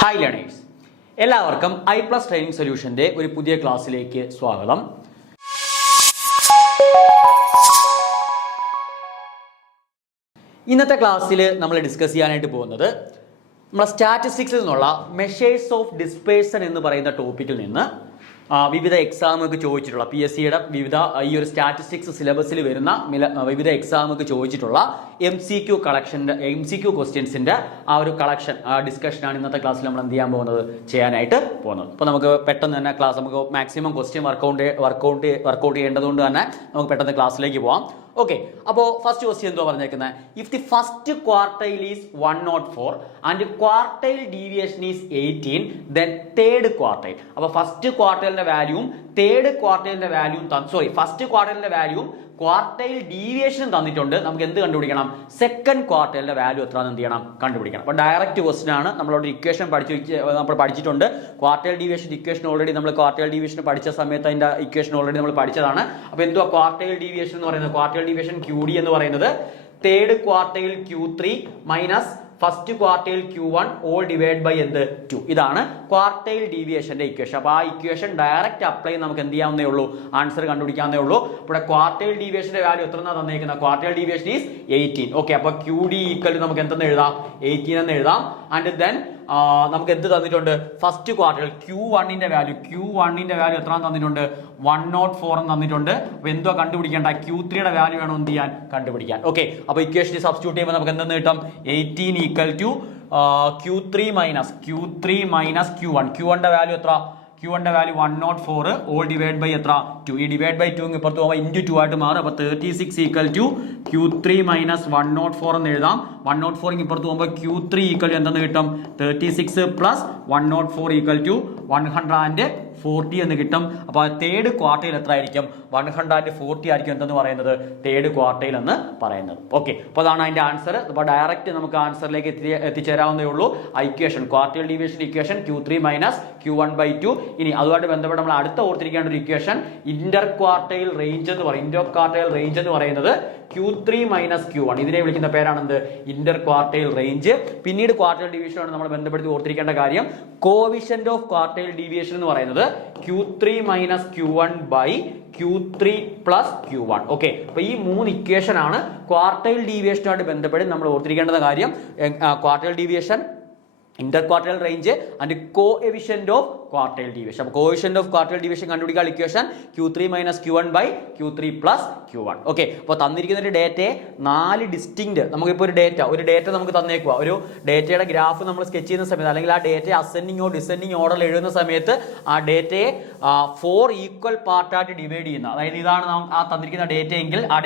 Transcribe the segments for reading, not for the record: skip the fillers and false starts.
Hi learners, എല്ലാവർക്കും I+ training സൊല്യൂഷൻ്റെ ഒരു പുതിയ ക്ലാസ്സിലേക്ക് സ്വാഗതം. ഇന്നത്തെ ക്ലാസ്സിൽ നമ്മൾ ഡിസ്കസ് ചെയ്യാനായിട്ട് പോകുന്നത് നമ്മുടെ സ്റ്റാറ്റിസ്റ്റിക്സിൽ നിന്നുള്ള മെഷേഴ്സ് ഓഫ് ഡിസ്പേഴ്സൺ എന്ന് പറയുന്ന ടോപ്പിക്കിൽ നിന്ന് വിവിധ എക്സാമുകൾക്ക് ചോദിച്ചിട്ടുള്ള PSCയുടെ വിവിധ ഈ ഒരു സ്റ്റാറ്റിസ്റ്റിക്സ് സിലബസിൽ വരുന്ന വിവിധ എക്സാമുകൾക്ക് ചോദിച്ചിട്ടുള്ള MCQ ക്വസ്റ്റ്യൻസിൻ്റെ ആ ഒരു കളക്ഷൻ ഡിസ്കഷനാണ് ഇന്നത്തെ ക്ലാസ്സിൽ നമ്മൾ എന്ത് ചെയ്യാൻ പോകുന്നത്, ചെയ്യാനായിട്ട് പോകുന്നത്. അപ്പോൾ നമുക്ക് പെട്ടെന്ന് തന്നെ നമുക്ക് മാക്സിമം ക്വസ്റ്റ്യൻ വർക്കൗട്ട് ചെയ്യേണ്ടതുകൊണ്ട് തന്നെ നമുക്ക് പെട്ടെന്ന് ക്ലാസ്സിലേക്ക് പോകാം. ഓക്കെ, അപ്പോൾ ഫസ്റ്റ് ക്വസ്റ്റ്യൻ എന്തോ പറഞ്ഞേക്കുന്നത്, if the first quartile is 104 and quartile deviation is 18 then third quartile. അപ്പോൾ ഫസ്റ്റ് ക്വാർട്ടൈലിന്റെ വാല്യൂവും തേർഡ് ക്വാർട്ടൈലിന്റെ വാല്യൂവും ഫസ്റ്റ് ക്വാർട്ടൈലിന്റെ വാല്യൂവും ക്വാർട്ടൈൽ ഡീവിയേഷനും തന്നിട്ടുണ്ട്. നമുക്ക് എന്ത് കണ്ടുപിടിക്കണം? സെക്കൻഡ് ക്വാർട്ടൈലിന്റെ വാല്യൂ എത്രയാണെന്ന് എന്ത് ചെയ്യണം? കണ്ടുപിടിക്കണം. അപ്പോൾ ഡയറക്റ്റ് ക്വസ്റ്റൻ ആണ്. നമ്മളോട് ഇക്വേഷൻ നമ്മൾ പഠിച്ചിട്ടുണ്ട്. ക്വാർട്ടൈൽ ഡീവിയേഷൻ ഇക്വേഷൻ ഓൾറെഡി നമ്മൾ ക്വാർട്ടൈൽ ഡീവിയേഷൻ പഠിച്ച സമയത്ത് അതിന്റെ ഇക്വേഷൻ ഓൾറെഡി നമ്മൾ പഠിച്ചതാണ്. അപ്പോൾ എന്തുവാ ക്വാർട്ടൈൽ ഡീവിയേഷൻ എന്ന് പറയുന്നത്? ക്വാർട്ടൈൽ ഡീവിയേഷൻ QD എന്ന് പറയുന്നത് third quartile Q3 minus first quartile Q1 all divide by എന്ത് 2. ഇതാണ് ക്വാർട്ടൈൽ ഡീവിയേഷന്റെ ഇക്വേഷൻ. അപ്പോൾ ആ ഇക്വേഷൻ ഡയറക്റ്റ് അപ്ലൈ നമുക്ക് എന്ത് ചെയ്യാവുന്നേ ഉള്ളൂ? ആൻസർ കണ്ടുപിടിക്കാവുന്നേ ഉള്ളൂ. ഇവിടെ ക്വാർട്ടൈൽ ഡീവിയേഷന്റെ വാല്യൂ എത്ര തന്നിരിക്കുന്നത്? Quartile deviation is 18. ഓക്കെ, അപ്പോൾ QD ഈക്വൽ നമുക്ക് എന്തെന്ന് എഴുതാം? 18 എന്ന് എഴുതാം. ആൻഡ് ദെൻ നമുക്ക് എന്ത് തന്നിട്ടുണ്ട്? ഫസ്റ്റ് ക്വാർട്ടൈൽ Q1ന്റെ വാല്യൂ എത്ര തന്നിട്ടുണ്ട്? 104 എന്ന് തന്നിട്ടുണ്ട്. അപ്പോൾ എന്തോ കണ്ടുപിടിക്കേണ്ട? Q3യുടെ വാല്യൂ വേണം എന്ത് ചെയ്യാൻ? കണ്ടുപിടിക്കാൻ. ഓക്കെ, അപ്പോൾ ഇക്വേഷനിൽ സബ്സ്റ്റിറ്റ്യൂട്ട് ചെയ്യുമ്പോൾ നമുക്ക് എന്തെന്ന് കിട്ടും? 18 equal to Q3 minus Q1. Q1ന്റെ വാല്യൂ എത്ര? Q1ന്റെ വാല്യൂ 104 ഓൾ ഡിവൈഡ് ബൈ എത്ര? 2. ഈ ഡിവൈഡ് ബൈ 2 ഇപ്പുറത്ത് പോകുമ്പോൾ ഇൻറ്റു 2 ആയിട്ട് മാറും. അപ്പോൾ 36 ഈക്വൽ ടു Q3 മൈനസ് 104 എന്ന് എഴുതാം. 104 ഇപ്പുറത്ത് പോകുമ്പോൾ Q3 ഈക്വൽ എന്തെന്ന് കിട്ടും? 36 പ്ലസ് 104 ഈക്വൽ ടു 140 എന്ന് കിട്ടും. അപ്പോൾ തേർഡ് ക്വാർട്ടൈൽ എത്ര ആയിരിക്കും? 140 ആയിരിക്കും എന്തെന്ന് പറയുന്നത്? തേർഡ് ക്വാർട്ടൈൽ എന്ന് പറയുന്നത്. ഓക്കെ, അപ്പോൾ അതാണ് അതിന്റെ ആൻസർ. അപ്പോൾ ഡയറക്റ്റ് നമുക്ക് ആൻസറിലേക്ക് എത്തിച്ചേരാവുന്നേ ഉള്ളൂ. Equation quartile deviation equation Q3 minus Q1 by 2. ഇനി അതുമായിട്ട് ബന്ധപ്പെട്ട് നമ്മൾ അടുത്ത ഓർത്തിരിക്കേണ്ട ഒരു ഇക്വേഷൻ ഇന്റർ ക്വാർട്ടൈൽ റേഞ്ച് എന്ന് പറയും. ഇന്റർ ക്വാർട്ടൈൽ റേഞ്ച് എന്ന് പറയുന്നത് Q3 മൈനസ് Q1. ഇതിനെ വിളിക്കുന്ന പേരാണെന്ത്? Inter quartile range. പിന്നീട് ക്വാർട്ടൈൽ ഡീവിയേഷനാണ് നമ്മൾ ബന്ധപ്പെടുത്തി ഓർത്തിരിക്കേണ്ട കാര്യം. കോവിഷ്യന്റ് ഓഫ് ക്വാർട്ടൈൽ ഡീവിയേഷൻ എന്ന് പറയുന്നത് Q3 minus Q1 by Q3 plus Q1. Okay, അപ്പൊ ഈ 3 ഇക്വേഷൻ ആണ് ക്വാർട്ടൈൽ ഡീവിയേഷനുമായിട്ട് ബന്ധപ്പെട്ട് നമ്മൾ ഓർത്തിരിക്കേണ്ട കാര്യം. Quartile deviation, inter quartile range and coefficient of quartile deviation. അപ്പോൾ കോഎഫിഷ്യന്റ് ഓഫ് ക്വാർട്ടൈൽ ഡീവിയേഷൻ കണ്ടുപിടിക്കാൻ equation Q3 minus Q1 by Q3 plus Q1. Okay, അപ്പോൾ തന്നിരിക്കുന്ന ഒരു ഡേറ്റയെ 4 ഡിസ്റ്റിങ്ക്ട്, നമുക്കിപ്പോൾ ഒരു ഡേറ്റ നമുക്ക് തന്നേക്കുക. ഒരു ഡേറ്റയുടെ ഗ്രാഫ് നമ്മൾ സ്കെച്ച് ചെയ്യുന്ന സമയത്ത് അല്ലെങ്കിൽ ആ ഡേറ്റയെ അസെൻഡിങ്ങോ ഡിസെൻഡിങ് ഓർഡറിൽ എഴുതുന്ന സമയത്ത് ആ ഡേറ്റയെ 4 ഈക്വൽ പാർട്ടായിട്ട് ഡിവൈഡ് ചെയ്യുന്ന, അതായത് ഇതാണ് ആ തന്നിരിക്കുന്ന ഡേറ്റ എങ്കിൽ ആ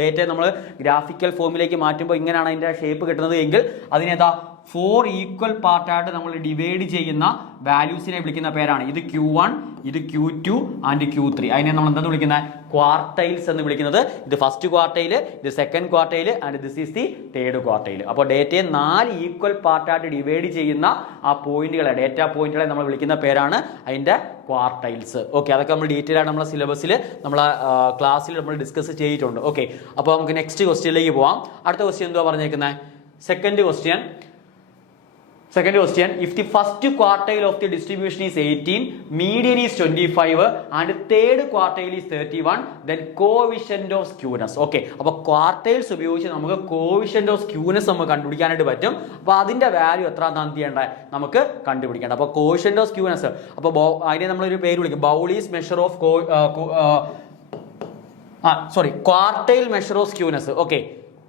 ഡേറ്റയെ നമ്മൾ ഗ്രാഫിക്കൽ ഫോമിലേക്ക് മാറ്റുമ്പോൾ ഇങ്ങനെയാണ് അതിന്റെ ഷേപ്പ് കിട്ടുന്നത് എങ്കിൽ അതിനേതാ 4 ഈക്വൽ പാർട്ടായിട്ട് നമ്മൾ ഡിവൈഡ് ചെയ്യുന്ന വാല്യൂസിനെ വിളിക്കുന്ന പേരാണ് ഇത് Q1, ഇത് Q2 ആൻഡ് Q3. അതിനെ നമ്മൾ എന്തെന്ന് വിളിക്കുന്നത്? ക്വാർട്ടൈൽസ് എന്ന് വിളിക്കുന്നത്. ഇത് ഫസ്റ്റ് ക്വാർട്ടൈൽ, ഇത് second quartile and this is the third quartile. അപ്പോൾ ഡേറ്റയെ 4 ഈക്വൽ പാർട്ടായിട്ട് ഡിവൈഡ് ചെയ്യുന്ന ആ പോയിന്റുകളെ, ഡേറ്റ പോയിന്റുകളെ നമ്മൾ വിളിക്കുന്ന പേരാണ് അതിന്റെ ക്വാർട്ടൈൽസ്. ഓക്കെ, അതൊക്കെ നമ്മൾ ഡീറ്റെയിൽ ആയിട്ട് നമ്മുടെ സിലബസിൽ നമ്മളെ ക്ലാസ്സിൽ നമ്മൾ ഡിസ്കസ് ചെയ്തിട്ടുണ്ട്. ഓക്കെ, അപ്പോൾ നമുക്ക് നെക്സ്റ്റ് ക്വസ്റ്റ്യനിലേക്ക് പോവാം. അടുത്ത ക്വസ്റ്റ്യൻ എന്തുവാ പറഞ്ഞേക്കുന്നത്? Second question, if the first quartile of the distribution is 18, median is 25 and third quartile is 31, then coefficient of skewness. Okay, അപ്പോൾ ക്വാർട്ടൈൽസ് ഉപയോഗിച്ച് നമുക്ക് കോവിഷ്യന്റ് ഓഫ് സ്ക്യൂനെസ് നമുക്ക് കണ്ടുപിടിക്കാനായിട്ട് പറ്റും. അപ്പോൾ അതിന്റെ വാല്യൂ എത്ര എന്താണ് ചെയ്യേണ്ടത്? നമുക്ക് കണ്ടുപിടിക്കേണ്ടത്. അപ്പോൾ കോവിഷ്യന്റ് ഓഫ് സ്ക്യൂനെസ്, അപ്പോൾ അതിനെ നമ്മളൊരു പേര് വിളിക്കും, Bowley's measure of quartile measure of skewness. Okay,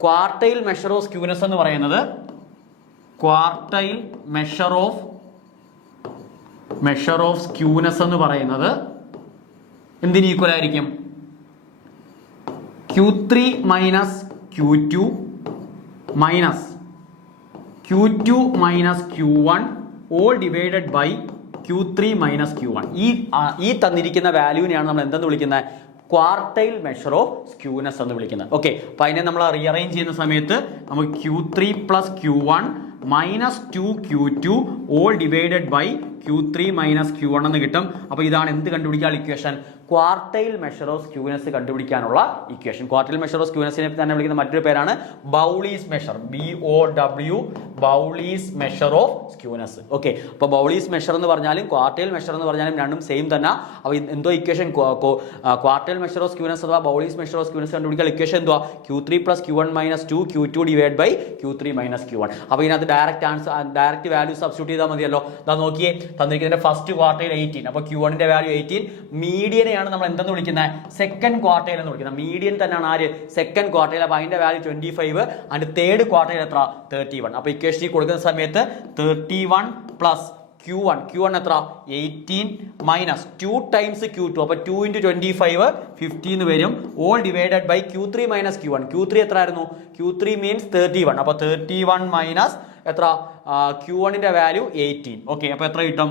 quartile measure of skewness എന്ന് പറയുന്നത് ക്വാർട്ടൈൽ മെഷർ ഓഫ് സ്ക്യൂനെസ് എന്ന് പറയുന്നത് എന്തിന് ഈക്വൽ ആയിരിക്കും? Q3 minus Q2 minus Q2 minus Q1 all divided by Q3 minus Q1. ഈ തന്നിരിക്കുന്ന വാല്യൂവിനെയാണ് നമ്മൾ എന്തെന്ന് വിളിക്കുന്നത്? ക്വാർട്ടൈൽ മെഷർ ഓഫ് സ്ക്യൂനെസ് എന്ന് വിളിക്കുന്നത്. ഓക്കെ, അപ്പോൾ അതിനെ നമ്മൾ റീഅറേഞ്ച് ചെയ്യുന്ന സമയത്ത് നമുക്ക് Q3 plus Q1 minus 2 Q2 all divided by Q3 minus Q1 എന്ന് കിട്ടും. അപ്പോൾ ഇതാണ് എന്ത് കണ്ടുപിടിക്കാനുള്ള equation? Quartile measure of skewness കണ്ടുപിടിക്കാനുള്ള ഇക്വേഷൻ. ക്വാർട്ടൈൽ മെഷർ ഓഫ് സ്ക്യൂനെസിനെ തന്നെ വിളിക്കുന്ന മറ്റൊരു പേരാണ് Bowley's measure, BOW, Bowley's measure of skewness. Okay, അപ്പോൾ ബൗളീസ് മെഷർ എന്ന് പറഞ്ഞാലും ക്വാർട്ടൈൽ മെഷർ എന്ന് പറഞ്ഞാലും രണ്ടും സെയിം തന്നെ. അപ്പോൾ എന്തോ equation quartile measure of skewness അഥവാ ബൗളീസ് മെഷർ ഓഫ് സ്ക്യൂനെസ് കണ്ടുപിടിക്കാൻ ഇക്വേഷൻ എന്തുവാ? Q3 + Q1 - 2 Q2 divide by Q3 - Q1. അപ്പോൾ ഇതിനകത്ത് ഡയറക്റ്റ് വാല്യൂ സബ്സ്റ്റിറ്റ്യൂട്ട് ചെയ്താൽ മതിയല്ലോ. അതാ നോക്കിയേ, തന്നിരിക്കുന്നതിന്റെ ഫസ്റ്റ് ക്വാർട്ടൈൽ 18, അപ്പോൾ Q1ന്റെ വാല്യൂ 18. മീഡിയനെയാണ് നമ്മൾ എന്തെന്ന് വിളിക്കുന്നത്? സെക്കൻഡ് ക്വാർട്ടൈൽ എന്ന് വിളിക്കുന്നത്. മീഡിയൻ തന്നെയാണ് ആര്? Second quartile. അപ്പോൾ അതിന്റെ വാല്യൂ 25 ആൻഡ് തേർഡ് ക്വാർട്ടൈൽ എത്ര? 31. അപ്പോൾ ഇക്വേഷൻ കൊടുക്കുന്ന സമയത്ത് 31 പ്ലസ് Q1 എത്ര? 18 മൈനസ് 2 ടൈംസ് Q2, അപ്പോൾ 2 × 25 15 വരും. All divided by Q3 - Q1. Q3 എത്ര ആയിരുന്നു? Q3 means 31. അപ്പോൾ 31 മൈനസ് എത്ര? Q1ന്റെ വാല്യൂ 18. ഓക്കെ, അപ്പോൾ എത്ര കിട്ടും?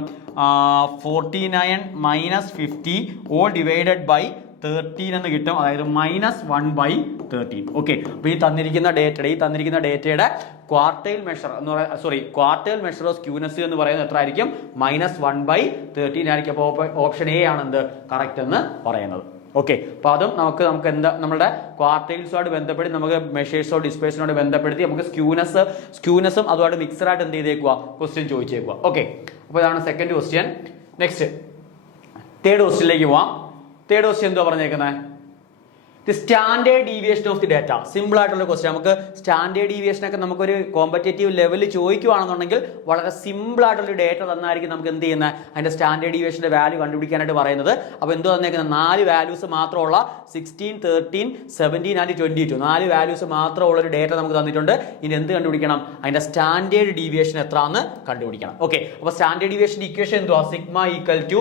49 മൈനസ് 50 ഓൾ ഡിവൈഡഡ് ബൈ 13 എന്ന് കിട്ടും. അതായത് -1/13. ഓക്കെ, അപ്പോൾ ഈ തന്നിരിക്കുന്ന ഡേറ്റയുടെ ക്വാർട്ടൈൽ മെഷർ എന്ന് പറയുന്നത് ക്വാർട്ടൈൽ മെഷർ ഓഫ് സ്ക്യൂനെസ് എന്ന് പറയുന്നത് എത്ര ആയിരിക്കും? -1/13 ആയിരിക്കും. അപ്പോൾ ഓപ്ഷൻ എ ആണ് എന്ത് കറക്റ്റ് എന്ന് പറയുന്നത്. ഓക്കെ, അപ്പോൾ അതും നമുക്ക് എന്താ നമ്മുടെ ക്വാർട്ടൈൽസുമായിട്ട് ബന്ധപ്പെടുത്തി നമുക്ക് മെഷേഴ്സോ ഡിസ്പേഴ്സിനോട് ബന്ധപ്പെടുത്തി നമുക്ക് സ്ക്യൂനെസ്സും അതുമായിട്ട് മിക്സറായിട്ട് എന്ത് ചെയ്തേക്കുക? ക്വസ്റ്റ്യൻ ചോദിച്ചേക്കുക. ഓക്കെ, അപ്പോൾ ഇതാണ് സെക്കൻഡ് ക്വസ്റ്റ്യൻ. നെക്സ്റ്റ് തേർഡ് ക്വസ്റ്റ്യനിലേക്ക് പോവാം. തേർഡ് ക്വസ്റ്റ്യൻ എന്തോ പറഞ്ഞേക്കുന്നത്? The standard deviation of the data. Simple ആയിട്ടുള്ള ക്വസ്റ്റ്യൻ. നമുക്ക് സ്റ്റാൻഡേർഡ് ഡീവിയേഷൻ ഒക്കെ നമുക്കൊരു കോമ്പറ്റേറ്റീവ് ലെവലിൽ ചോദിക്കുകയാണെന്നുണ്ടെങ്കിൽ വളരെ സിമ്പിൾ ആയിട്ടുള്ള ഡേറ്റ തന്നായിരിക്കും നമുക്ക് എന്ത് ചെയ്യുന്നത്? അതിന്റെ സ്റ്റാൻഡേർഡ് ഡീവിയേഷന്റെ വാല്യൂ കണ്ടുപിടിക്കാനായിട്ട് പറയുന്നത്. അപ്പോൾ എന്തോ തന്നേക്കുന്നത്? 4 വാല്യൂസ് മാത്രമുള്ള 16, 13, 17 ആൻഡ് 22 4 വാല്യൂസ് മാത്രമുള്ള ഒരു ഡേറ്റ നമുക്ക് തന്നിട്ടുണ്ട്. ഇനി എന്ത് കണ്ടുപിടിക്കണം? അതിന്റെ സ്റ്റാൻഡേർഡ് ഡീവിയേഷൻ എത്രയാണെന്ന് കണ്ടുപിടിക്കണം. ഓക്കെ, അപ്പോൾ സ്റ്റാൻഡേർഡ് ഡീവിയേഷന്റെ ഇക്വേഷൻ എന്തുവാ? Sigma equal to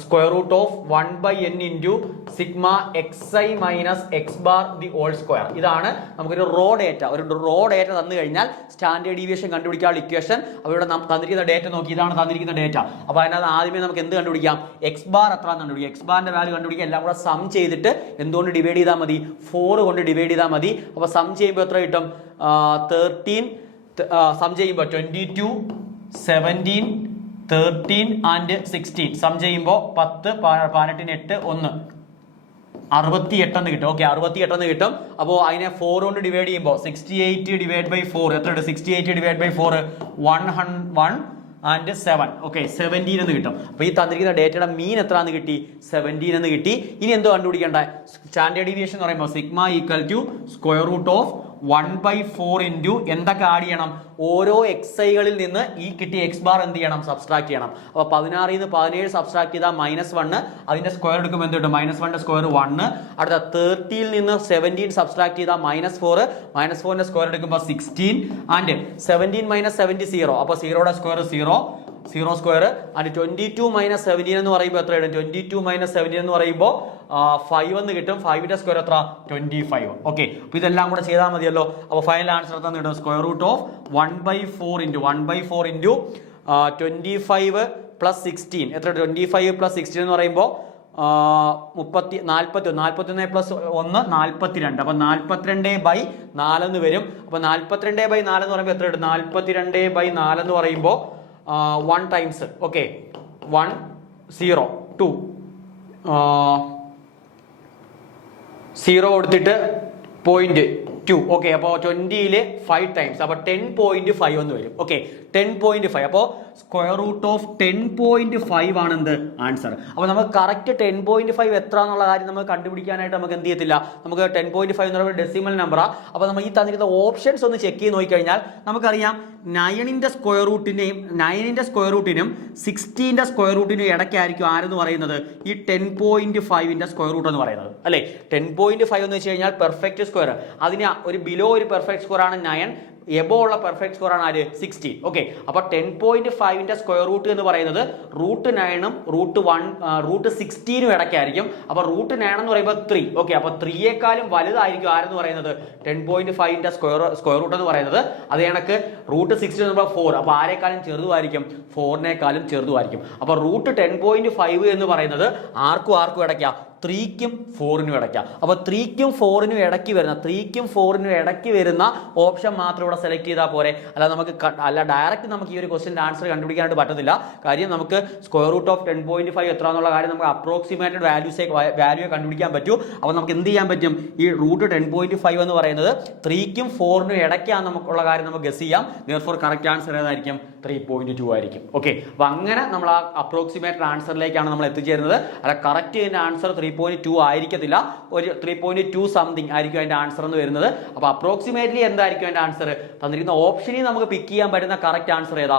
square root of 1/n into sigma xi minus x bar the whole square. ഇതാണ് നമുക്കൊരു റോ ഡേറ്റ തന്നു കഴിഞ്ഞാൽ സ്റ്റാൻഡേർഡ് ഡീവിയേഷൻ കണ്ടുപിടിക്കാനുള്ള ഇക്വേഷൻ. അപ്പോൾ ഇവിടെ തന്നിരിക്കുന്ന ഡേറ്റ നോക്കി, ഇതാണ് തന്നിരിക്കുന്ന ഡേറ്റ. അപ്പോൾ അതിനകത്ത് ആദ്യമേ നമുക്ക് എന്ത് കണ്ടുപിടിക്കാം? എക്സ് ബാർ എത്ര കണ്ടുപിടിക്കാം. എക്സ് ബാറിന്റെ വാല്യൂ കണ്ടുപിടിക്കാം. എല്ലാം കൂടെ സം ചെയ്തിട്ട് എന്തുകൊണ്ട് ഡിവൈഡ് ചെയ്താൽ മതി? 4 കൊണ്ട് ഡിവൈഡ് ചെയ്താൽ മതി. അപ്പോൾ സം ചെയ്യുമ്പോൾ എത്ര കിട്ടും? 13 സം ചെയ്യുമ്പോൾ 22, 17, 13 ആൻഡ് 16 സം ചെയ്യുമ്പോൾ 10, 18, 8, 1 68 എന്ന് കിട്ടും. ഓക്കെ, 68 എന്ന് കിട്ടും. അപ്പോൾ അതിനെ 4 കൊണ്ട് ഡിവൈഡ് ചെയ്യുമ്പോൾ 68 ഡിവൈഡ് ബൈ 4 എത്ര കിട്ടും? 68 ഡിവൈഡ് ബൈ 4 101 ആൻഡ് 7. ഓക്കെ, 17 എന്ന് കിട്ടും. അപ്പോൾ ഈ തന്നിരിക്കുന്ന ഡേറ്റയുടെ മീൻ എത്രയാണെന്ന് കിട്ടി? 17 എന്ന് കിട്ടി. ഇനി എന്തോ കണ്ടുപിടിക്കേണ്ട? സ്റ്റാൻഡേർഡ് ഡീവിയേഷൻ എന്ന് പറയുമ്പോൾ sigma equal to square root of 1/4 into എന്തൊക്കെ ആഡ് ചെയ്യണം? ഓരോ എക്സൈകളിൽ നിന്ന് ഈ കിട്ടിയ എക്സ് ബാർ എന്ത് ചെയ്യണം? സബ്സ്ട്രാക്ട് ചെയ്യണം. അപ്പോൾ 16 നിന്ന് 17 സബ്സ്ട്രാക്ട് ചെയ്താൽ -1, അതിന്റെ സ്ക്വയർ എടുക്കുമ്പോൾ എന്ത് കിട്ടും? -1ന്റെ സ്ക്വയർ 1. അടുത്ത 30 നിന്ന് 17 സബ്സ്ട്രാക്ട് ചെയ്താൽ -4, -4ന്റെ സ്ക്വയർ എടുക്കുമ്പോൾ 16 ആൻഡ് 17 - 70 0. അപ്പോൾ 0യുടെ സ്ക്വയർ 0 സ്ക്വയർ ആൻഡ് 22 - 17 എന്ന് പറയുമ്പോൾ എത്ര ഇടും? 22 - 17 എന്ന് പറയുമ്പോൾ 5 എന്ന് കിട്ടും. 5ന്റെ സ്ക്വയർ എത്ര? 25. ഓക്കെ, അപ്പോൾ ഇതെല്ലാം കൂടെ ചെയ്താൽ മതിയല്ലോ. അപ്പോൾ ഫൈനൽ ആൻസർ എത്ര കിട്ടും? Square root of 1/4 into 25 plus 16 എത്ര? 25 പ്ലസ് 16 എന്ന് പറയുമ്പോൾ 41 പ്ലസ് 1 42. അപ്പോൾ 42/4 എന്ന് വരും. അപ്പോൾ 42/4 എന്ന് പറയുമ്പോൾ എത്ര കിട്ടും? 42/4 എന്ന് പറയുമ്പോൾ 1 ടൈംസ്. ഓക്കെ, 1 0 2 0 കൊടുത്തിട്ട് 0.2. ഓക്കെ, അപ്പോൾ 20ൽ 5 ടൈംസ്. അപ്പോൾ 10.5 എന്ന് വരും. ഓക്കെ, 10.5. അപ്പോൾ സ്ക്വയർ റൂട്ട് ഓഫ് 10.5 ആണ് എന്ത് ആൻസർ. അപ്പോൾ നമുക്ക് കറക്റ്റ് 10.5 എത്ര എന്നുള്ള കാര്യം നമ്മൾ കണ്ടുപിടിക്കാനായിട്ട് നമുക്ക് എന്ത് ചെയ്യത്തില്ല? നമുക്ക് 10.5 എന്ന് പറയുമ്പോൾ ഡെസിമൽ നമ്പറാണ്. അപ്പോൾ നമ്മൾ ഈ തന്നിരിക്കുന്ന ഓപ്ഷൻസ് ഒന്ന് ചെക്ക് ചെയ്ത് നോക്കിക്കഴിഞ്ഞാൽ നമുക്കറിയാം 9ന്റെ സ്ക്വയർ റൂട്ടിനും 16ന്റെ സ്ക്വയർ റൂട്ടിനും ഇടയ്ക്കായിരിക്കും ആരെന്ന് പറയുന്നത്? ഈ 10.5ന്റെ സ്ക്വയർ റൂട്ട് എന്ന് പറയുന്നത് അല്ലേ? 10.5 എന്ന് വെച്ച് കഴിഞ്ഞാൽ പെർഫെക്റ്റ് സ്ക്വയർ. അതിന് ഒരു ബിലോ ഒരു പെർഫെക്റ്റ് സ്ക്വയർ ആണ് 9, എബോ ഉള്ള പെർഫെക്റ്റ് സ്ക്വയർ ആണ് ആര്? 16. ഓക്കെ, അപ്പോൾ 10.5ന്റെ സ്ക്വയർ റൂട്ട് എന്ന് പറയുന്നത് √9ഉം √16ഉം ഇടയ്ക്കായിരിക്കും. അപ്പോൾ √9 എന്ന് പറയുമ്പോൾ 3. ഓക്കെ, അപ്പോൾ 3യേക്കാളും വലുതായിരിക്കും ആരെന്ന് പറയുന്നത്? 10.5ന്റെ സ്ക്വയർ റൂട്ട് എന്ന് പറയുന്നത്. അത് കണക്ക് √16 എന്ന് പറയുമ്പോൾ 4. അപ്പോൾ ആരെക്കാളും ചെറുതുമായിരിക്കും? 4നേക്കാളും ചെറുതുമായിരിക്കും. അപ്പോൾ √10.5 എന്ന് പറയുന്നത് ആർക്കും ഇടയ്ക്കാ? 3ക്കും 4നും ഇടയ്ക്കാണ്. അപ്പോൾ 3ക്കും 4നും ഇടയ്ക്ക് വരുന്ന ഓപ്ഷൻ മാത്രം ഇവിടെ സെലക്ട് ചെയ്താൽ പോരെ. അല്ല ഡയറക്റ്റ് നമുക്ക് ഈ ഒരു ക്വസ്റ്റ്യൻ്റെ ആൻസർ കണ്ടുപിടിക്കാനായിട്ട് പറ്റത്തില്ല. കാര്യം നമുക്ക് സ്ക്വയർ റൂട്ട് ഓഫ് 10.5 എത്ര എന്നുള്ള കാര്യം നമുക്ക് അപ്രോക്സിമേറ്റഡ് വാല്യൂ കണ്ടുപിടിക്കാൻ പറ്റൂ. അപ്പോൾ നമുക്ക് എന്ത് ചെയ്യാൻ പറ്റും, ഈ റൂട്ട് 10.5 എന്ന് പറയുന്നത് 3ക്കും 4നും ഇടയ്ക്കാണ് നമുക്കുള്ള കാര്യം നമുക്ക് ഗസ് ചെയ്യാം. therefore കറക്റ്റ് ആൻസർ ഏതായിരിക്കും, 3.2 ആയിരിക്കും. ഓക്കെ, അപ്പോൾ അങ്ങനെ നമ്മൾ ആ അപ്രോക്സിമേറ്റഡ് ആൻസറിലേക്കാണ് നമ്മൾ എത്തിച്ചേരുന്നത്. അല്ല കറക്റ്റ് ഇതിൻ്റെ ആൻസർ 3.2 ആയിരിക്കത്തില്ല, ഒരു 3.2 സംതിങ് ആയിരിക്കും അതിൻ്റെ ആൻസർ എന്ന് വരുന്നത്. അപ്പോൾ അപ്രോക്സിമേറ്റ്ലി എന്തായിരിക്കും അതിൻ്റെ ആൻസർ, തന്നിരിക്കുന്ന ഓപ്ഷനിൽ നമുക്ക് പിക്ക് ചെയ്യാൻ പറ്റുന്ന കറക്റ്റ് ആൻസർ ഏതാ,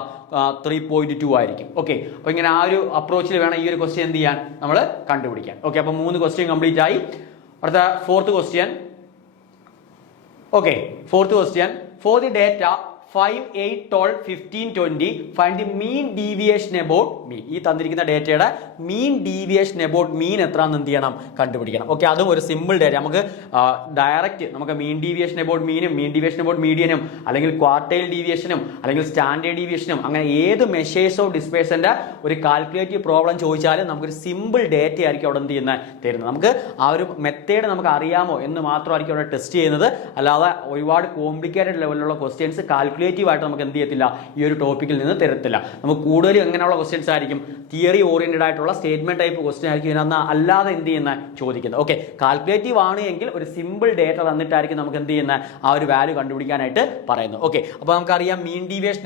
3.2 ആയിരിക്കും. ഓക്കെ, അപ്പോൾ ഇങ്ങനെ ആ ഒരു അപ്രോച്ചിൽ വേണം ഈ ഒരു ക്വസ്റ്റ്യൻ എന്ത് ചെയ്യാൻ, നമ്മൾ കണ്ടുപിടിക്കാൻ. ഓക്കെ, അപ്പോൾ 3 ക്വസ്റ്റ്യൻ കംപ്ലീറ്റ് ആയി. അടുത്ത 4th question. Okay, 4th question. For the data 5, 8, 12, 15, 20 find the mean deviation about mean. ഈ തന്നിരിക്കുന്ന ഡേറ്റയുടെ മീൻ ഡീവിയേഷൻ അബൌട്ട് മീൻ എത്രയാണെന്ന് എന്ത് ചെയ്യണം, കണ്ടുപിടിക്കണം. ഓക്കെ, അതും ഒരു സിമ്പിൾ ഡേറ്റ. നമുക്ക് ഡയറക്റ്റ് നമുക്ക് മീൻ ഡീവിയേഷൻ അബൌട്ട് മീനും മീൻ ഡീവിയേഷൻ അബൌട്ട് മീഡിയനും അല്ലെങ്കിൽ ക്വാർട്ടൈൽ ഡീവിയേഷനും അല്ലെങ്കിൽ സ്റ്റാൻഡേർഡ് ഡീവിയേഷനും അങ്ങനെ ഏത് മെഷേഴ്സ് ഓഫ് ഡിസ്പേഴ്സന്റെ ഒരു കാൽക്കുലേറ്റീവ് പ്രോബ്ലം ചോദിച്ചാലും നമുക്കൊരു സിമ്പിൾ ഡേറ്റ ആയിരിക്കും അവിടെ എന്ത് തരുന്നത്. നമുക്ക് ആ ഒരു മെത്തേഡ് നമുക്ക് അറിയാമോ എന്ന് മാത്രമായിരിക്കും അവിടെ ടെസ്റ്റ് ചെയ്യുന്നത്. അല്ലാതെ ഒരുപാട് കോംപ്ലിക്കേറ്റഡ് ലെവലിലുള്ള ക്വസ്റ്റ്യൻസ് കാൽക്കുലേറ്റീവായിട്ട് നമുക്ക് എന്ത് ചെയ്യത്തില്ല, ഈ ഒരു ടോപ്പിക്കിൽ നിന്ന് തരത്തില്ല. നമുക്ക് കൂടുതലും എങ്ങനെയുള്ള ക്വസ്റ്റ്യൻസ് ആയിരിക്കും, തിയറി ഓറിയന്റഡ് ആയിട്ടുള്ള സ്റ്റേറ്റ്മെന്റ് ടൈപ്പ് ക്വസ്റ്റ്യൻ ആയിരിക്കും ഇതിനകത്ത് അല്ലാതെ എന്ത് ചെയ്യുന്ന ചോദിക്കുന്നത്. ഓക്കെ, കാൽക്കുലേറ്റീവ് ആണ് എങ്കിൽ ഒരു സിമ്പിൾ ഡേറ്റ തന്നിട്ടായിരിക്കും നമുക്ക് എന്ത് ചെയ്യുന്ന ആ ഒരു വാല്യൂ കണ്ടുപിടിക്കാനായിട്ട് പറയുന്നത്. ഓക്കെ, അപ്പോൾ നമുക്കറിയാം മീൻ ഡീവിയേഷൻ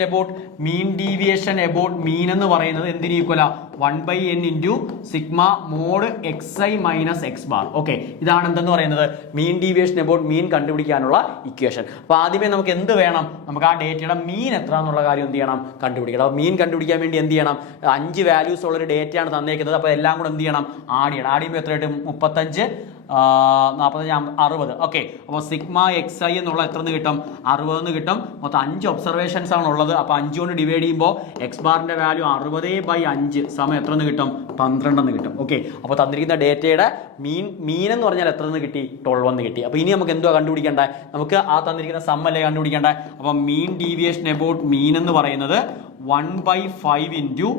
അബൌട്ട് മീൻ എന്ന് പറയുന്നത് എന്തിന് ഈക്വലാ, 1/n into sigma mod xi minus x bar. Okay, ഇതാണ് എന്തെന്ന് പറയുന്നത്, മീൻ ഡീവിയേഷൻ അബൌട്ട് മീൻ കണ്ടുപിടിക്കാനുള്ള ഇക്വേഷൻ. അപ്പോൾ ആദ്യമേ നമുക്ക് എന്ത് വേണം, നമുക്ക് ആ ഡേറ്റയുടെ മീൻ എത്ര എന്നുള്ള കാര്യം എന്ത് ചെയ്യണം, കണ്ടുപിടിക്കണം. അപ്പോൾ മീൻ കണ്ടുപിടിക്കാൻ വേണ്ടി എന്ത് ചെയ്യണം, 5 വാല്യൂസ് ഉള്ളൊരു ഡേറ്റയാണ് തന്നേക്കുന്നത്. അപ്പോൾ എല്ലാം കൂടെ എന്ത് ചെയ്യണം, ആഡ് ചെയ്യണം. ആഡ് ചെയ്യുമ്പോൾ എത്ര കിട്ടും, 35, 45, 60. ഓക്കെ, അപ്പോൾ സിഗ്മ xi എന്നുള്ള എത്ര കിട്ടും, 60 കിട്ടും. മൊത്തം 5 ഒബ്സർവേഷൻസ് ആണ് ഉള്ളത്. അപ്പോൾ 5 കൊണ്ട് ഡിവൈഡ് ചെയ്യുമ്പോൾ എക്സ് ബാറിന്റെ വാല്യൂ 60/5 സമയം എത്ര കിട്ടും, 12 കിട്ടും. ഓക്കെ, അപ്പോൾ തന്നിരിക്കുന്ന ഡേറ്റയുടെ മീൻ എന്ന് പറഞ്ഞാൽ എത്ര കിട്ടി, 12 കിട്ടി. അപ്പോൾ ഇനി നമുക്ക് എന്തുവാ കണ്ടുപിടിക്കേണ്ടത്, നമുക്ക് ആ തന്നിരിക്കുന്ന സം അല്ലേ കണ്ടുപിടിക്കേണ്ടത്. അപ്പോൾ മീൻ ഡീവിയേഷൻ അബൌട്ട് മീൻ എന്ന് പറയുന്നത് 1/5 into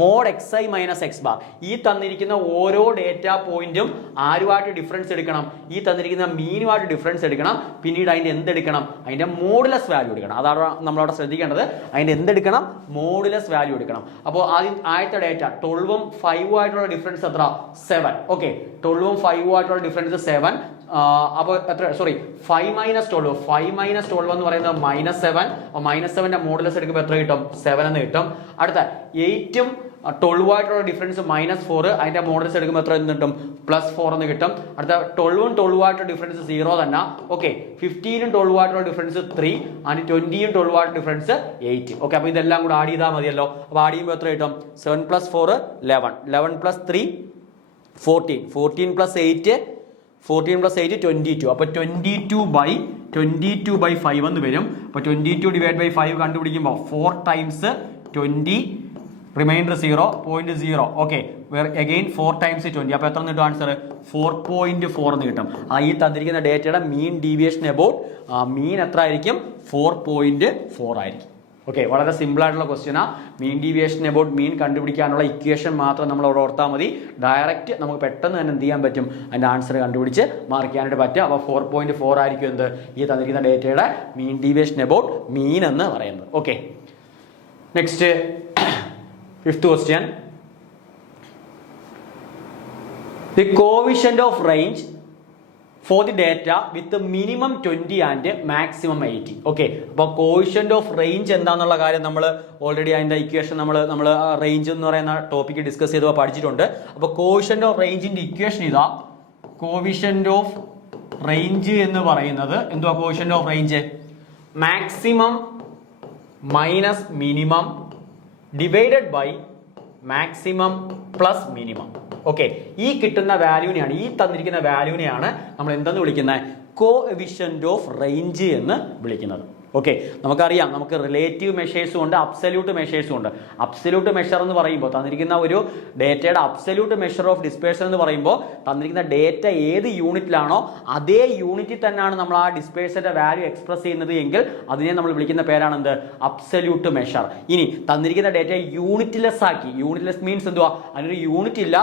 mode xi minus x bar. ഈ തന്നിരിക്കുന്ന ഓരോ ഡേറ്റ പോയിന്റും ആരുമായിട്ട് ഡിഫറൻസ് എടുക്കണം, ഈ തന്നിരിക്കുന്ന മീനുമായിട്ട് ഡിഫറൻസ് എടുക്കണം. പിന്നീട് അതിൻ്റെ എന്തെടുക്കണം, അതിൻ്റെ മോഡുലസ് വാല്യൂ എടുക്കണം. അതാണ് നമ്മളവിടെ ശ്രദ്ധിക്കേണ്ടത്. അതിൻ്റെ എന്തെടുക്കണം, മോഡുലസ് വാല്യൂ എടുക്കണം. അപ്പോൾ ആദ്യത്തെ ഡേറ്റ 12ഉം 5ഉം ആയിട്ടുള്ള ഡിഫറൻസ് എത്ര, 7. ഓക്കെ, 12ഉം 5ഉം ആയിട്ടുള്ള ഡിഫറൻസ് 7. അപ്പോൾ എത്ര, സോറി 5 മൈനസ് 12 എന്ന് പറയുന്നത് -7. അപ്പോൾ -7ന്റെ മോഡുലസ് എടുക്കുമ്പോൾ എത്ര കിട്ടും, 7 എന്ന് കിട്ടും. അടുത്ത 8ഉം 12 ആയിട്ടുള്ള ഡിഫറൻസ് -4, അതിന്റെ മോഡൽസ് എടുക്കുമ്പോൾ എത്ര കിട്ടും, +4 എന്ന് കിട്ടും. അടുത്ത 12ഉം 12 ആയിട്ടുള്ള ഡിഫറൻസ് 0 തന്നെ. ഓക്കെ, 15ഉം 12 ആയിട്ടുള്ള ഡിഫറൻസ് 3 ആൻഡ് 20ഉം 12 ആയിട്ടുള്ള ഡിഫറൻസ് 8. ഓക്കെ, അപ്പോൾ ഇതെല്ലാം കൂടെ ആഡ് ചെയ്താൽ മതിയല്ലോ. അപ്പോൾ ആഡ് ചെയ്യുമ്പോൾ എത്ര കിട്ടും, 7 + 4 11, 11 + 3 14, 14 + 8 22. അപ്പോൾ 22/5 എന്ന് വരും. അപ്പോൾ 22/5 കണ്ടുപിടിക്കുമ്പോൾ 4 times 20 remainder 0.0. Okay, again 4 times 20. അപ്പോൾ എത്ര കിട്ടും ആൻസർ, 4.4 എന്ന് കിട്ടും. ഈ തന്നിരിക്കുന്ന ഡേറ്റയുടെ മീൻ ഡീവിയേഷൻ അബൌട്ട് മീൻ എത്ര ആയിരിക്കും, 4.4 ആയിരിക്കും. ഓക്കെ, വളരെ സിമ്പിൾ ആയിട്ടുള്ള ക്വസ്റ്റ്യനാ. മീൻ ഡീവിയേഷൻ അബൌട്ട് മീൻ കണ്ടുപിടിക്കാനുള്ള ഇക്വേഷൻ മാത്രം നമ്മൾ അവിടെ ഓർത്താൽ മതി. ഡയറക്റ്റ് നമുക്ക് പെട്ടെന്ന് തന്നെ എന്ത് ചെയ്യാൻ പറ്റും, അതിൻ്റെ ആൻസർ കണ്ടുപിടിച്ച് മാർക്ക് ചെയ്യാനായിട്ട് പറ്റും. അപ്പോൾ 4.4 ആയിരിക്കും എന്ത്, ഈ തന്നിരിക്കുന്ന ഡേറ്റയുടെ മീൻ ഡീവിയേഷൻ അബൌട്ട് മീൻ എന്ന് പറയുന്നത്. Okay, next 5th question. The coefficient of range for the data with minimum 20 and maximum 80. Okay, അപ്പോൾ കോയിഷ്യന്റ് ഓഫ് റേഞ്ച് എന്താണെന്നുള്ള കാര്യം നമ്മൾ ഓൾറെഡി അതിൻ്റെ ഇക്വേഷൻ നമ്മൾ റേഞ്ച് എന്ന് പറയുന്ന ടോപ്പിക്ക് ഡിസ്കസ് ചെയ്തപ്പോൾ പഠിച്ചിട്ടുണ്ട്. അപ്പോൾ കോയിഷ്യന്റ് ഓഫ് റേഞ്ചിന്റെ ഇക്വേഷൻ ഇതാ. കോവിഷ്യന്റ് ഓഫ് റേഞ്ച് എന്ന് പറയുന്നത് എന്തുവാ, coefficient of range maximum minus minimum divided by maximum plus minimum. Okay, ഈ കിട്ടുന്ന വാല്യൂനെയാണ്, ഈ തന്നിരിക്കുന്ന വാല്യൂനെയാണ് നമ്മൾ എന്തെന്ന് വിളിക്കുന്നത്, കോഎഫിഷ്യന്റ് ഓഫ് റേഞ്ച് എന്ന് വിളിക്കുന്നത്. ഓക്കെ, നമുക്കറിയാം നമുക്ക് റിലേറ്റീവ് മെഷേഴ്സും ഉണ്ട്, അബ്സല്യൂട്ട് മെഷേഴ്സും ഉണ്ട്. അബ്സല്യൂട്ട് മെഷർ എന്ന് പറയുമ്പോൾ തന്നിരിക്കുന്ന ഒരു ഡേറ്റയുടെ അബ്സല്യൂട്ട് മെഷർ ഓഫ് ഡിസ്പേഴ്സൺ എന്ന് പറയുമ്പോൾ തന്നിരിക്കുന്ന ഡേറ്റ ഏത് യൂണിറ്റിലാണോ അതേ യൂണിറ്റിൽ തന്നെയാണ് നമ്മൾ ആ ഡിസ്പേഴ്സന്റെ വാല്യൂ എക്സ്പ്രസ് ചെയ്യുന്നത് എങ്കിൽ അതിനെ നമ്മൾ വിളിക്കുന്ന പേരാണ് എന്ത്? Absolute measure. ഇനി തന്നിരിക്കുന്ന ഡേറ്റ യൂണിറ്റ്ലെസ് ആക്കി, യൂണിറ്റ്ലെസ് മീൻസ് എന്തുവാ? അതിനൊരു യൂണിറ്റ് ഇല്ല,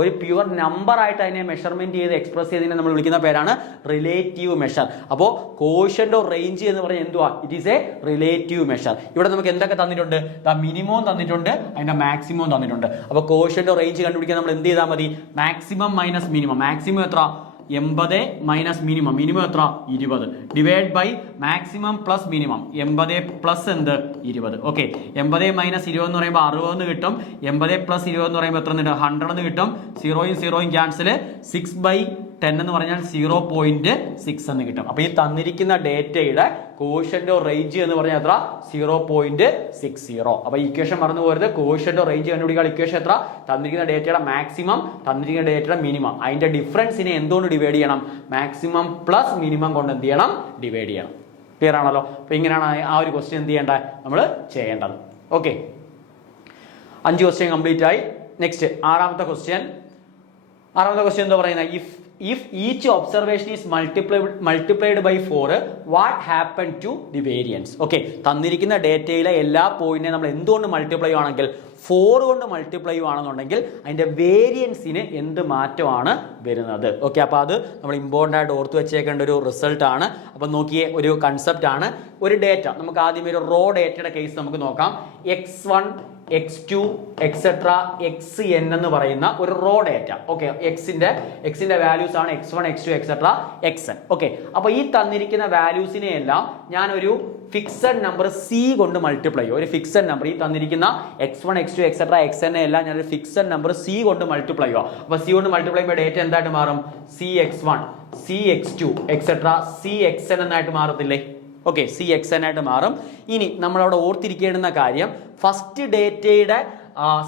ഒരു പ്യുവർ നമ്പർ ആയിട്ട് അതിനെ മെഷർമെന്റ് ചെയ്ത് എക്സ്പ്രസ് ചെയ്തതിനെ നമ്മൾ വിളിക്കുന്ന പേരാണ് റിലേറ്റീവ് മെഷർ. അപ്പോൾ കോഷ്യന്റ് ഓർ റേഞ്ച് എന്ന് പറഞ്ഞാൽ it is A relative measure. ഇവിടെ നമുക്ക് എന്തൊക്കെ തന്നിട്ടുണ്ട്? മിനിമം തന്നിട്ടുണ്ട്, അതിന്റെ മാക്സിമം തന്നിട്ടുണ്ട്. അപ്പോൾ കോഷ്യന്റ് റേഞ്ച് കണ്ടുപിടിക്കാൻ നമ്മൾ എന്ത് ചെയ്താൽ മതി? Maximum minus minimum. മാക്സിമം എത്ര? 80 മൈനസ് മിനിമം. മിനിമം എത്ര? 20 divide by maximum plus minimum. 80 plus എന്ത്? 20. ഓക്കെ, 80 മൈനസ് 20 എന്ന് പറയുമ്പോൾ 60 എന്ന് കിട്ടും. 80 പ്ലസ് 20 എന്ന് പറയുമ്പോൾ എത്ര? 100 എന്ന് കിട്ടും. 0 ക്യാൻസൽ. 6/10 എന്ന് പറഞ്ഞാൽ 0.6 എന്ന് കിട്ടും. അപ്പൊ ഈ തന്നിരിക്കുന്ന ഡേറ്റയുടെ കോഷ്യന്റ് റേഞ്ച് എന്ന് പറഞ്ഞാൽ എത്ര? 0.60. അപ്പൊ ഇക്വേഷൻ മറന്നു പോകരുത്. കോഷ്യന്റ് റേഞ്ച് കണ്ടുപിടിക്കാൻ ഇക്വേഷൻ എത്ര? തന്നിരിക്കുന്ന ഡേറ്റയുടെ മാക്സിമം, തന്നിരിക്കുന്ന ഡേറ്റയുടെ മിനിമം, അതിന്റെ ഡിഫറൻസിനെ എന്തുകൊണ്ട് ഡിവൈഡ് ചെയ്യണം? മാക്സിമം പ്ലസ് മിനിമം കൊണ്ട് എന്ത് ചെയ്യണം? ഡിവൈഡ് ചെയ്യണം. ക്ലിയർ ആണല്ലോ? അപ്പൊ ഇങ്ങനെയാണ് ആ ഒരു ക്വസ്റ്റ്യൻ എന്ത് ചെയ്യേണ്ടത്? നമ്മൾ ചെയ്യേണ്ടത്. ഓക്കെ, 5 ക്വസ്റ്റ്യൻ കംപ്ലീറ്റ് ആയി. നെക്സ്റ്റ് ആറാമത്തെ ക്വസ്റ്റ്യൻ എന്താ പറയുന്നത്? If each observation is multiplied by 4, what happened to the variance? Okay, തന്നിരിക്കുന്ന ഡേറ്റയിലെ എല്ലാ പോയിന്റിനെ നമ്മൾ എന്തുകൊണ്ട് മൾട്ടിപ്ലൈ ആണെങ്കിൽ 4 കൊണ്ട് മൾട്ടിപ്ലൈ ആണെന്നുണ്ടെങ്കിൽ അതിന്റെ വേരിയൻസിന് എന്ത് മാറ്റമാണ് വരുന്നത്? ഓക്കെ, അപ്പോൾ അത് നമ്മൾ ഇമ്പോർട്ടൻ്റ് ആയിട്ട് ഓർത്ത് വെച്ചേക്കേണ്ട ഒരു റിസൾട്ട് ആണ്. അപ്പം നോക്കിയേ, ഒരു കൺസെപ്റ്റ് ആണ്. ഒരു ഡേറ്റ നമുക്ക് ആദ്യം ഒരു റോ ഡേറ്റയുടെ കേസ് നമുക്ക് നോക്കാം. x1 x2 എക്സെട്ര xn എന്ന് പറയുന്ന ഒരു റോ ഡേറ്റ. ഓക്കെ, എക്സിന്റെ വാല്യൂസ് ആണ് x1 x2 etcetera xn. Okay, അപ്പൊ ഈ തന്നിരിക്കുന്ന വാല്യൂസിനെ എല്ലാം ഞാൻ ഒരു ഫിക്സഡ് നമ്പർ c കൊണ്ട് മൾട്ടിപ്ലൈ ചെയ്യും. ഒരു ഫിക്സഡ് നമ്പർ, ഈ തന്നിരിക്കുന്ന x1 x2 എക്സെട്ര xn എല്ലാം ഞാൻ ഒരു ഫിക്സഡ് നമ്പർ c കൊണ്ട് മൾട്ടിപ്ലൈ ചെയ്യുക. അപ്പൊ c കൊണ്ട് മൾട്ടിപ്ലൈ ചെയ്യുമ്പോൾ ഡേറ്റ എന്തായിട്ട് മാറും? cx1 cx2 എക്സെട്ര cxn എന്നായിട്ട് മാറത്തില്ലേ? ഓക്കെ, cxn ആയിട്ട് മാറും. ഇനി നമ്മളവിടെ ഓർത്തിരിക്കേണ്ടുന്ന കാര്യം, ഫസ്റ്റ് ഡേറ്റയുടെ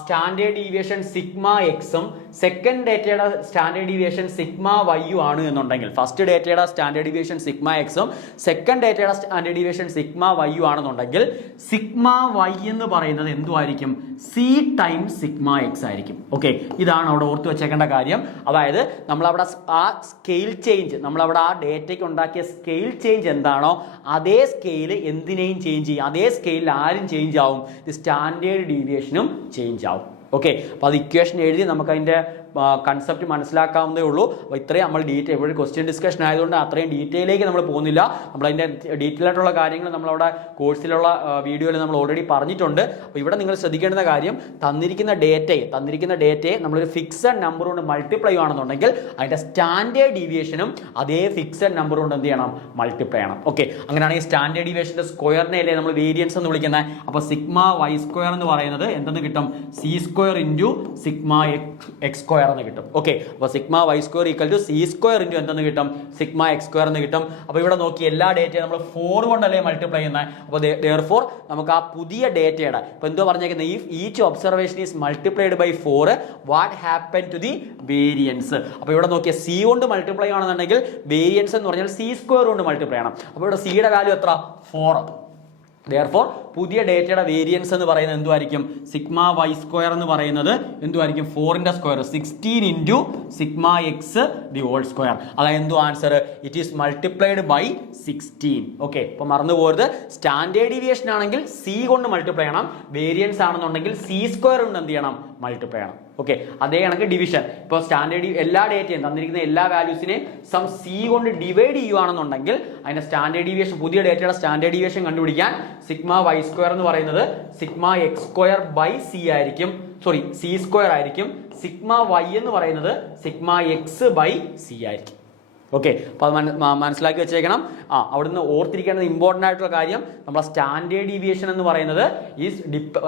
സ്റ്റാൻഡേർഡ് ഡീവിയേഷൻ സിഗ്മ എക്സും സെക്കൻഡ് ഡേറ്റയുടെ സ്റ്റാൻഡേർഡ് ഡീവിയേഷൻ സിഗ്മ വൈയും ആണ് എന്നുണ്ടെങ്കിൽ, ഫസ്റ്റ് ഡേറ്റയുടെ സ്റ്റാൻഡേർഡ് ഡീവിയേഷൻ സിഗ്മ എക്സും സെക്കൻഡ് ഡേറ്റയുടെ സ്റ്റാൻഡേർഡ് ഡീവിയേഷൻ സിഗ്മ വൈയും ആണെന്നുണ്ടെങ്കിൽ സിഗ്മ വൈ എന്ന് പറയുന്നത് എന്തുമായിരിക്കും? സി ടൈംസ് സിഗ്മ എക്സ് ആയിരിക്കും. ഓക്കെ, ഇതാണ് അവിടെ ഓർത്ത് വെച്ചേക്കേണ്ട കാര്യം. അതായത് നമ്മളവിടെ ആ സ്കെയിൽ ചേഞ്ച്, നമ്മളവിടെ ആ ഡേറ്റയ്ക്ക് ഉണ്ടാക്കിയ സ്കെയിൽ ചേഞ്ച് എന്താണോ അതേ സ്കെയിൽ എന്തിനേയും ചേഞ്ച് ചെയ്യും. അതേ സ്കെയിലിൽ ആരും ചേഞ്ച് ആവും? സ്റ്റാൻഡേർഡ് ഡീവിയേഷനും ചേഞ്ച് ആവും. ഓക്കെ, അപ്പോൾ അത് ഇക്വേഷൻ എഴുതി നമുക്ക് അതിൻ്റെ കൺസെപ്റ്റ് മനസ്സിലാക്കാവുന്നതേ ഉള്ളൂ. അപ്പോൾ ഇത്രയും നമ്മൾ ഡീറ്റെയിൽ, ഇവിടെ ക്വസ്റ്റ്യൻ ഡിസ്കഷൻ ആയതുകൊണ്ട് അത്രയും ഡീറ്റെയിലേക്ക് നമ്മൾ പോകുന്നില്ല. നമ്മളതിൻ്റെ ഡീറ്റെയിൽ ആയിട്ടുള്ള കാര്യങ്ങൾ നമ്മളവിടെ കോഴ്സിലുള്ള വീഡിയോയിൽ നമ്മൾ ഓൾറെഡി പറഞ്ഞിട്ടുണ്ട്. അപ്പോൾ ഇവിടെ നിങ്ങൾ ശ്രദ്ധിക്കേണ്ട കാര്യം, തന്നിരിക്കുന്ന ഡേറ്റയെ നമ്മളൊരു ഫിക്സഡ് നമ്പർ കൊണ്ട് മൾട്ടിപ്ലൈ ആണെന്നുണ്ടെങ്കിൽ അതിൻ്റെ സ്റ്റാൻഡേർഡ് ഡീവിയേഷനും അതേ ഫിക്സഡ് നമ്പർ കൊണ്ട് എന്ത് ചെയ്യണം? മൾട്ടിപ്ലൈ ചെയ്യണം. ഓക്കെ, അങ്ങനെയാണെങ്കിൽ സ്റ്റാൻഡേർഡ് ഡീവിയേഷൻ്റെ സ്ക്വയറിനെ അല്ലേ നമ്മൾ വേരിയൻസ് എന്ന് വിളിക്കുന്നത്. അപ്പോൾ സിഗ്മ വൈ സ്ക്വയർ എന്ന് പറയുന്നത് എന്തെന്ന് കിട്ടും? C square into sigma X square എന്ന് കിട്ടും. ഓക്കെ, അപ്പോൾ sigma Y square equal to C square into എന്തെന്ന് കിട്ടും? സിഗ്മ എക്സ് സ്ക്വയർ എന്ന് കിട്ടും. അപ്പോൾ ഇവിടെ നോക്കി, എല്ലാ ഡേറ്റയും നമ്മൾ 4 കൊണ്ടല്ലേ മൾട്ടിപ്ലൈ ചെയ്യുന്നത്. അപ്പോൾ therefore നമുക്ക് ആ പുതിയ ഡേറ്റയുടെ ഇപ്പോൾ എന്തോ പറഞ്ഞേക്കുന്നത്, ഈ each observation is multiplied by 4, what happen to the variance. അപ്പോൾ ഇവിടെ നോക്കിയ സി കൊണ്ട് മൾട്ടിപ്ലൈ ആണെന്നുണ്ടെങ്കിൽ വേരിയൻസ് എന്ന് പറഞ്ഞാൽ സി സ്ക്വയർ കൊണ്ട് മൾട്ടിപ്ലൈ ചെയ്യണം. അപ്പോൾ ഇവിടെ സിയുടെ വാല്യൂ എത്ര? 4. therefore പുതിയ ഡേറ്റയുടെ വേരിയൻസ് എന്ന് പറയുന്നത് എന്തുമായിരിക്കും? സിഗ്മ വൈ സ്ക്വയർ എന്ന് പറയുന്നത് എന്തുമായിരിക്കും? 4ന്റെ square 16 into sigma x the whole square. അതായത് എന്തോ answer? It is multiplied by 16. Okay, അപ്പോൾ മറന്നു പോകരുത്. സ്റ്റാൻഡേർഡ് ഡീവിയേഷൻ ആണെങ്കിൽ സി കൊണ്ട് മൾട്ടിപ്ലൈ ചെയ്യണം, വേരിയൻസ് ആണെന്നുണ്ടെങ്കിൽ സി സ്ക്വയർ കൊണ്ട് എന്ത് ചെയ്യണം? മൾട്ടിപ്ലൈ ചെയ്യണം. ഓക്കെ, അതേ കണക്ക് ഡിവിഷൻ. ഇപ്പോൾ സ്റ്റാൻഡേർഡ് എല്ലാ ഡേറ്റയും തന്നിരിക്കുന്ന എല്ലാ വാല്യൂസിനെയും സം സി കൊണ്ട് ഡിവൈഡ് ചെയ്യുകയാണെന്നുണ്ടെങ്കിൽ അതിന്റെ സ്റ്റാൻഡേർഡ് ഡീവിയേഷൻ, പുതിയ ഡേറ്റയുടെ സ്റ്റാൻഡേർഡ് ഡീവിയേഷൻ കണ്ടുപിടിക്കാൻ സിഗ്മ വൈ സ്ക്വയർ എന്ന് പറയുന്നത് sigma X square by C ആയിരിക്കും. സോറി, സി സ്ക്വയർ ആയിരിക്കും. സിഗ്മ വൈ എന്ന് പറയുന്നത് സിഗ്മ എക്സ് ബൈ സി ആയിരിക്കും. ഓക്കെ, അപ്പോൾ അത് മനസ്സിലാക്കി വെച്ചേക്കണം. അവിടുന്ന് ഓർത്തിരിക്കേണ്ടത് ഇമ്പോർട്ടൻ്റ് ആയിട്ടുള്ള കാര്യം, നമ്മളെ സ്റ്റാൻഡേർഡ് ഡീവിയേഷൻ എന്ന് പറയുന്നത്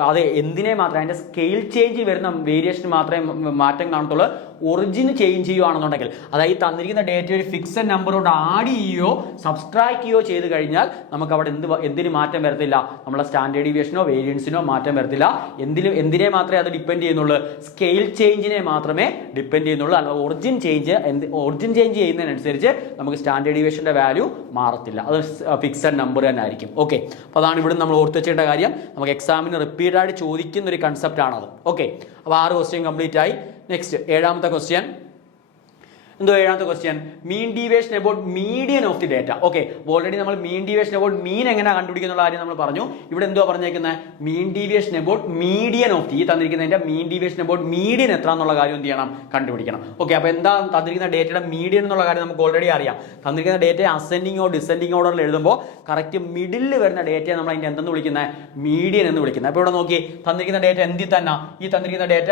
അത് എന്തിനെ മാത്രമേ, അതിൻ്റെ സ്കെയിൽ ചേഞ്ച് വരുന്ന വേരിയേഷന് മാത്രമേ മാറ്റം കാണത്തുള്ളൂ. ഒറിജിൻ ചേഞ്ച് ചെയ്യുകയാണെന്നുണ്ടെങ്കിൽ, അതായത് തന്നിരിക്കുന്ന ഡേറ്റ ഒരു ഫിക്സഡ് നമ്പറോട് ആഡ് ചെയ്യുകയോ സബ്സ്ട്രാക്ട് ചെയ്യുകയോ ചെയ്ത് കഴിഞ്ഞാൽ നമുക്ക് അവിടെ എന്തിന് മാറ്റം വരത്തില്ല? നമ്മളെ സ്റ്റാൻഡേർഡ് ഡീവിയേഷനോ വേരിയൻസിനോ മാറ്റം വരത്തില്ല. എന്തിനെ മാത്രമേ അത് ഡിപ്പെൻഡ് ചെയ്യുന്നുള്ളൂ? സ്കെയിൽ ചേഞ്ചിനെ മാത്രമേ ഡിപ്പെൻഡ് ചെയ്യുന്നുള്ളൂ. അല്ല ഒറിജിൻ ചേഞ്ച് ചെയ്യുന്നതിനനുസരിച്ച് അനുസരിച്ച് നമുക്ക് സ്റ്റാൻഡേർഡ് ഡീവിയേഷൻ്റെ വാല്യൂ മാറത്തില്ല, അത് ഫിക്സഡ് നമ്പർ തന്നെ ആയിരിക്കും. ഓക്കെ, അപ്പോൾ അതാണ് ഇവിടെ നമ്മൾ ഓർത്ത് വെച്ചേണ്ട കാര്യം. നമുക്ക് എക്സാമിന് റിപ്പീറ്റഡായിട്ട് ചോദിക്കുന്ന ഒരു കൺസെപ്റ്റ് ആണത്. ഓക്കെ, അപ്പോൾ 6 ക്വസ്റ്റ്യൻ കംപ്ലീറ്റ് ആയി. നെക്സ്റ്റ് 7ാമത്തെ ക്വസ്റ്റ്യൻ. എന്തോ 7ാമത്തെ question, mean deviation about median of the data. Okay, already നമ്മൾ മീൻ ഡീവിയേഷൻ അബൌട്ട് മീൻ എങ്ങനെ കണ്ടുപിടിക്കുന്ന കാര്യം നമ്മൾ പറഞ്ഞു. ഇവിടെ എന്തോ പറഞ്ഞേക്കുന്നത്, മീൻ ഡീവിയേഷൻ അബൌട്ട് മീഡിയൻ ഓഫ് ഈ തന്നിരിക്കുന്നതിന്റെ മീൻ ഡീവിയേഷൻ അബൌട്ട് മീഡിയൻ എത്ര എന്നുള്ള കാര്യം എന്ത് ചെയ്യണം, കണ്ടുപിടിക്കണം. ഓക്കെ, അപ്പോൾ എന്താ തന്നിരിക്കുന്ന ഡേറ്റയുടെ മീഡിയൻ എന്നുള്ള കാര്യം നമുക്ക് ഓൾറെഡി അറിയാം. തന്നിരിക്കുന്ന ഡേറ്റ അസെൻഡിങ് ഓർ ഡിസെൻഡിങ് ഓർഡറിൽ എഴുതുമ്പോൾ കറക്റ്റ് മിഡിൽ വരുന്ന ഡേറ്റയെ നമ്മൾ അതിന്റെ എന്തെന്ന് വിളിക്കുന്നത്, മീഡിയൻ എന്ന് വിളിക്കുന്നത്. അപ്പോൾ ഇവിടെ നോക്കി തന്നിരിക്കുന്ന ഡേറ്റ എന്തിൽ തന്നെ, ഈ തന്നിരിക്കുന്ന ഡേറ്റ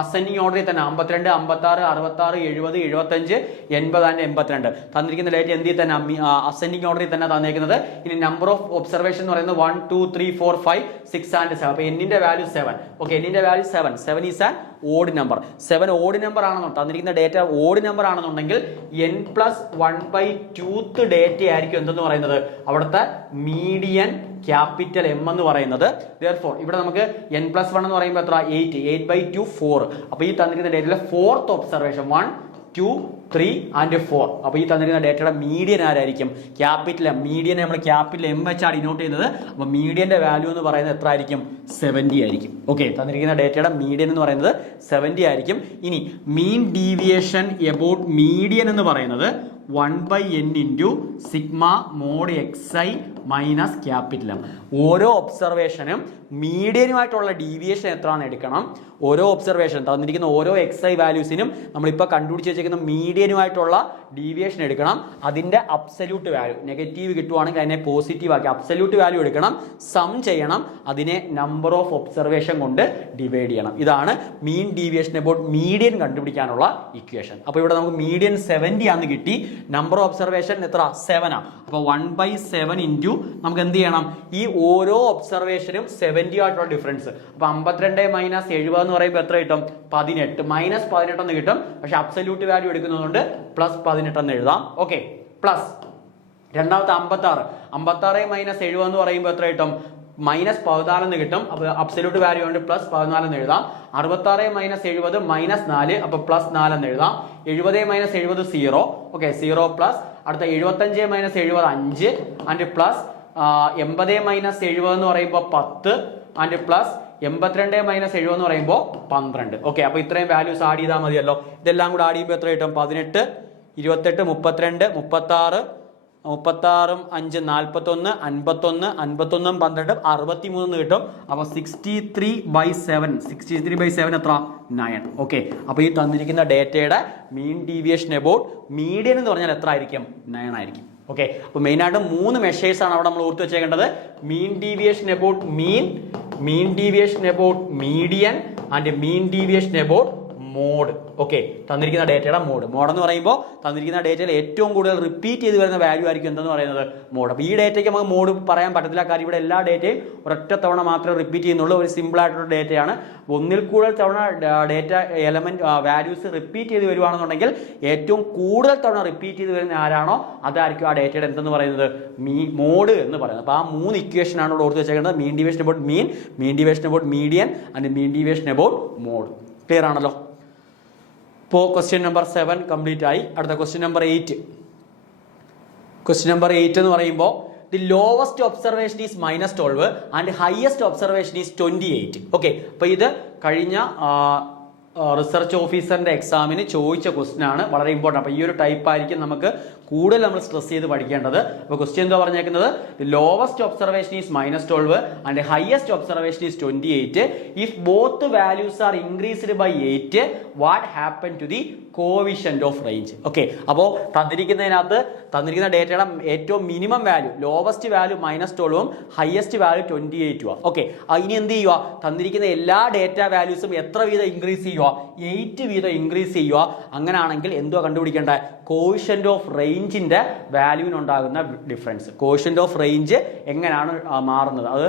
അസെൻഡിങ് ഓർഡറിൽ തന്നെ 52, 56, 66, 70, 75, 80 ആൻഡ് 82 തന്നിരിക്കുന്ന ഡേറ്റ എന്തിൽ തന്നെ അസെൻഡിങ് ഓർഡറിൽ തന്നെ തന്നിരിക്കുന്നത്. ഇനി നമ്പർ ഓഫ് ഒബ്സർവേഷൻ എന്ന് പറയുന്നത് 1, 2, 3, 4, 5, 6 ആൻഡ് 7. അപ്പോൾ എന്നിന്റെ വാല്യൂ 7. ഓക്കെ, എന്നിന്റെ value 7 is an odd number. 7 odd number ആണെന്നോ തന്നിരിക്കുന്ന ഡേറ്റ ഓഡ് നമ്പർ ആണെന്നുണ്ടെങ്കിൽ n+1/2 ഡേറ്റ ആയിരിക്കും എന്തെന്ന് പറയുന്നത്, അവിടുത്തെ മീഡിയൻ ക്യാപിറ്റൽ M എന്ന് പറയുന്നത്. therefore ഇവിടെ നമുക്ക് n+1 എന്ന് പറയുമ്പോൾ എത്ര, 8/2 4. അപ്പോൾ ഈ തന്നിരിക്കുന്ന ഡേറ്റയിലെ 4th ഒബ്സർവേഷൻ 1, 2, 3 and 4. അപ്പോൾ ഈ തന്നിരിക്കുന്ന ഡേറ്റയുടെ മീഡിയൻ ആരായിരിക്കും, ക്യാപിറ്റൽ എം. മീഡിയനെ നമ്മൾ ക്യാപിറ്റൽ എം വെച്ചാണ് ഡിനോട്ട് ചെയ്യുന്നത്. അപ്പോൾ മീഡിയന്റെ വാല്യൂ എന്ന് പറയുന്നത് എത്ര ആയിരിക്കും, 70 ആയിരിക്കും. ഓക്കെ, തന്നിരിക്കുന്ന ഡേറ്റയുടെ മീഡിയൻ എന്ന് പറയുന്നത് 70 ആയിരിക്കും. ഇനി മീൻ ഡീവിയേഷൻ എബൌട്ട് മീഡിയൻ എന്ന് പറയുന്നത് 1/n into sigma mod xi minus capital M. ഓരോ ഒബ്സർവേഷനും മീഡിയനുമായിട്ടുള്ള ഡീവിയേഷൻ എത്രയാണ് എടുക്കണം. ഓരോ ഒബ്സർവേഷൻ തന്നിരിക്കുന്ന ഓരോ xi വാല്യൂസിനും നമ്മളിപ്പോൾ കണ്ടുപിടിച്ച് വെച്ചിരിക്കുന്ന മീഡിയനുമായിട്ടുള്ള ഡീവിയേഷൻ എടുക്കണം. അതിൻ്റെ അബ്സല്യൂട്ട് വാല്യൂ നെഗറ്റീവ് കിട്ടുവാണെങ്കിൽ അതിനെ പോസിറ്റീവ് ആക്കി അബ്സല്യൂട്ട് വാല്യൂ എടുക്കണം, സം ചെയ്യണം, അതിനെ നമ്പർ ഓഫ് ഒബ്സർവേഷൻ കൊണ്ട് ഡിവൈഡ് ചെയ്യണം. ഇതാണ് മീൻ ഡീവിയേഷൻ അബൌട്ട് മീഡിയൻ കണ്ടുപിടിക്കാനുള്ള ഇക്വേഷൻ. അപ്പോൾ ഇവിടെ നമുക്ക് മീഡിയൻ 70 ആണെന്ന് കിട്ടി, നമ്പർ ഓഫ് ഒബ്സർവേഷൻ എത്ര, 7 ആണ്. അപ്പോൾ 1/7 ഇൻറ്റു നമുക്ക് എന്ത് ചെയ്യണം, ഈ ഓരോ ഒബ്സർവേഷനും 70 ആയിട്ടുള്ള ഡിഫറൻസ്. അപ്പോൾ 52 മൈനസ് 70 എന്ന് പറയുമ്പോൾ എത്ര കിട്ടും, 18 മൈനസ് 18 എന്ന് കിട്ടും. പക്ഷെ അബ്സല്യൂട്ട് വാല്യൂ എടുക്കുന്നതുകൊണ്ട് +18 എന്ന് എഴുതാം. ഓക്കെ, പ്ലസ് രണ്ടാമത്തെ 56 മൈനസ് 70 എന്ന് പറയുമ്പോൾ എത്ര കിട്ടും, -14 എന്ന് കിട്ടും. അപ്പോൾ അബ്സല്യൂട്ട് വാല്യൂ കൊണ്ട് +14 എന്ന് എഴുതാം. 66 മൈനസ് 70 -4, അപ്പോൾ +4 എന്ന് എഴുതാം. 70 മൈനസ് 70 0. Okay, 0 plus. അടുത്ത 75 മൈനസ് 70 5 ആൻഡ് പ്ലസ് 80 മൈനസ് 70 എന്ന് പറയുമ്പോൾ 10 ആൻഡ് പ്ലസ് 82 മൈനസ് 70 എന്ന് പറയുമ്പോൾ 12. ഓക്കെ, അപ്പോൾ ഇത്രയും വാല്യൂസ് ആഡ് ചെയ്താൽ മതിയല്ലോ. ഇതെല്ലാം കൂടെ ആഡ് ചെയ്യുമ്പോൾ എത്ര കിട്ടും, 18, 28, 32, 36, 36, 5, 41, 51, 51, 12, 63 എന്ന് കിട്ടും. അപ്പോൾ 63/7 എത്ര, 9. ഓക്കെ, അപ്പോൾ ഈ തന്നിരിക്കുന്ന ഡേറ്റയുടെ മീൻ ഡീവിയേഷൻ എബൌട്ട് മീഡിയൻ എന്ന് പറഞ്ഞാൽ എത്ര ആയിരിക്കും, 9 ആയിരിക്കും. ഓക്കെ, അപ്പോൾ മെയിനായിട്ട് 3 മെഷേഴ്സ് ആണ് അവിടെ നമ്മൾ ഓർത്ത് വെച്ചേക്കേണ്ടത്. Mean deviation about mean, mean deviation about median and mean deviation about mode. Okay, തന്നിരിക്കുന്ന ഡേറ്റയുടെ മോഡ് എന്ന് പറയുമ്പോൾ തന്നിരിക്കുന്ന ഡേറ്റയിൽ ഏറ്റവും കൂടുതൽ റിപ്പീറ്റ് ചെയ്ത് വരുന്ന വാല്യൂ ആയിരിക്കും എന്തെന്ന് പറയുന്നത്, മോഡ്. അപ്പോൾ ഈ ഡേറ്റയ്ക്ക് നമുക്ക് മോഡ് പറയാൻ പറ്റത്തില്ല, കാര്യം ഇവിടെ എല്ലാ ഡേറ്റയും ഒരൊറ്റ തവണ മാത്രമേ റിപ്പീറ്റ് ചെയ്യുന്നുള്ളൂ. ഒരു സിമ്പിൾ ആയിട്ടുള്ള ഡേറ്റയാണ്. ഒന്നിൽ കൂടുതൽ തവണ ഡേറ്റ എലമെന്റ് വാല്യൂസ് റിപ്പീറ്റ് ചെയ്ത് വരുവാണെന്നുണ്ടെങ്കിൽ ഏറ്റവും കൂടുതൽ തവണ റിപ്പീറ്റ് ചെയ്ത് വരുന്ന ആരാണോ അതായിരിക്കും ആ ഡേറ്റയുടെ എന്തെന്ന് പറയുന്നത്, മോഡ് എന്ന് പറയുന്നത്. അപ്പോൾ ആ 3 ഇക്വേഷൻ ആണ് ഇവിടെ ഓർത്ത് വെച്ചേക്കുന്നത്. Mean deviation about mean, mean deviation about median and mean deviation about mode. Clear ആണല്ലോ? ഇപ്പോൾ ക്വസ്റ്റ്യൻ നമ്പർ 7 കംപ്ലീറ്റ് ആയി. അടുത്ത ക്വസ്റ്റ്യൻ നമ്പർ 8. ക്വസ്റ്റ്യൻ നമ്പർ 8 എന്ന് പറയുമ്പോൾ the lowest observation is -12 and highest observation is 28. Okay, അപ്പോൾ ഇത് കഴിഞ്ഞ റിസർച്ച് ഓഫീസറിന്റെ എക്സാമിന് ചോദിച്ച ക്വസ്റ്റ്യൻ ആണ്, വളരെ ഇമ്പോർട്ടൻ്റ്. അപ്പോൾ ഈ ഒരു ടൈപ്പ് ആയിരിക്കും നമുക്ക് കൂടുതൽ നമ്മൾ സ്ട്രെസ് ചെയ്ത് പഠിക്കേണ്ടത്. അപ്പോൾ ക്വസ്റ്റ്യൻ എന്താ പറഞ്ഞേക്കുന്നത്, lowest observation is -12 and highest observation is 28. If both values are increased by 8 what happen to the coefficient of range. Okay, അപ്പോൾ തന്നിരിക്കുന്നതിനകത്ത് തന്നിരിക്കുന്ന ഡേറ്റയുടെ ഏറ്റവും മിനിമം വാല്യൂ, ലോവസ്റ്റ് വാല്യൂ -12ഉം ഹയസ്റ്റ് വാല്യൂ 28ഉം. ഓക്കെ, ഇനി എന്ത് ചെയ്യുക, തന്നിരിക്കുന്ന എല്ലാ ഡേറ്റ വാല്യൂസും എത്ര വീതം ഇൻക്രീസ് ചെയ്യുക, 8 വീതം ഇൻക്രീസ് ചെയ്യുക. അങ്ങനെയാണെങ്കിൽ എന്തുവാ കണ്ടുപിടിക്കേണ്ടത്, കോഷ്യന്റ് ഓഫ് റേഞ്ചിന്റെ വാല്യൂവിനുണ്ടാകുന്ന ഡിഫറൻസ്. കോഷ്യന്റ് ഓഫ് റേഞ്ച് എങ്ങനെയാണ് മാറുന്നത്, അത്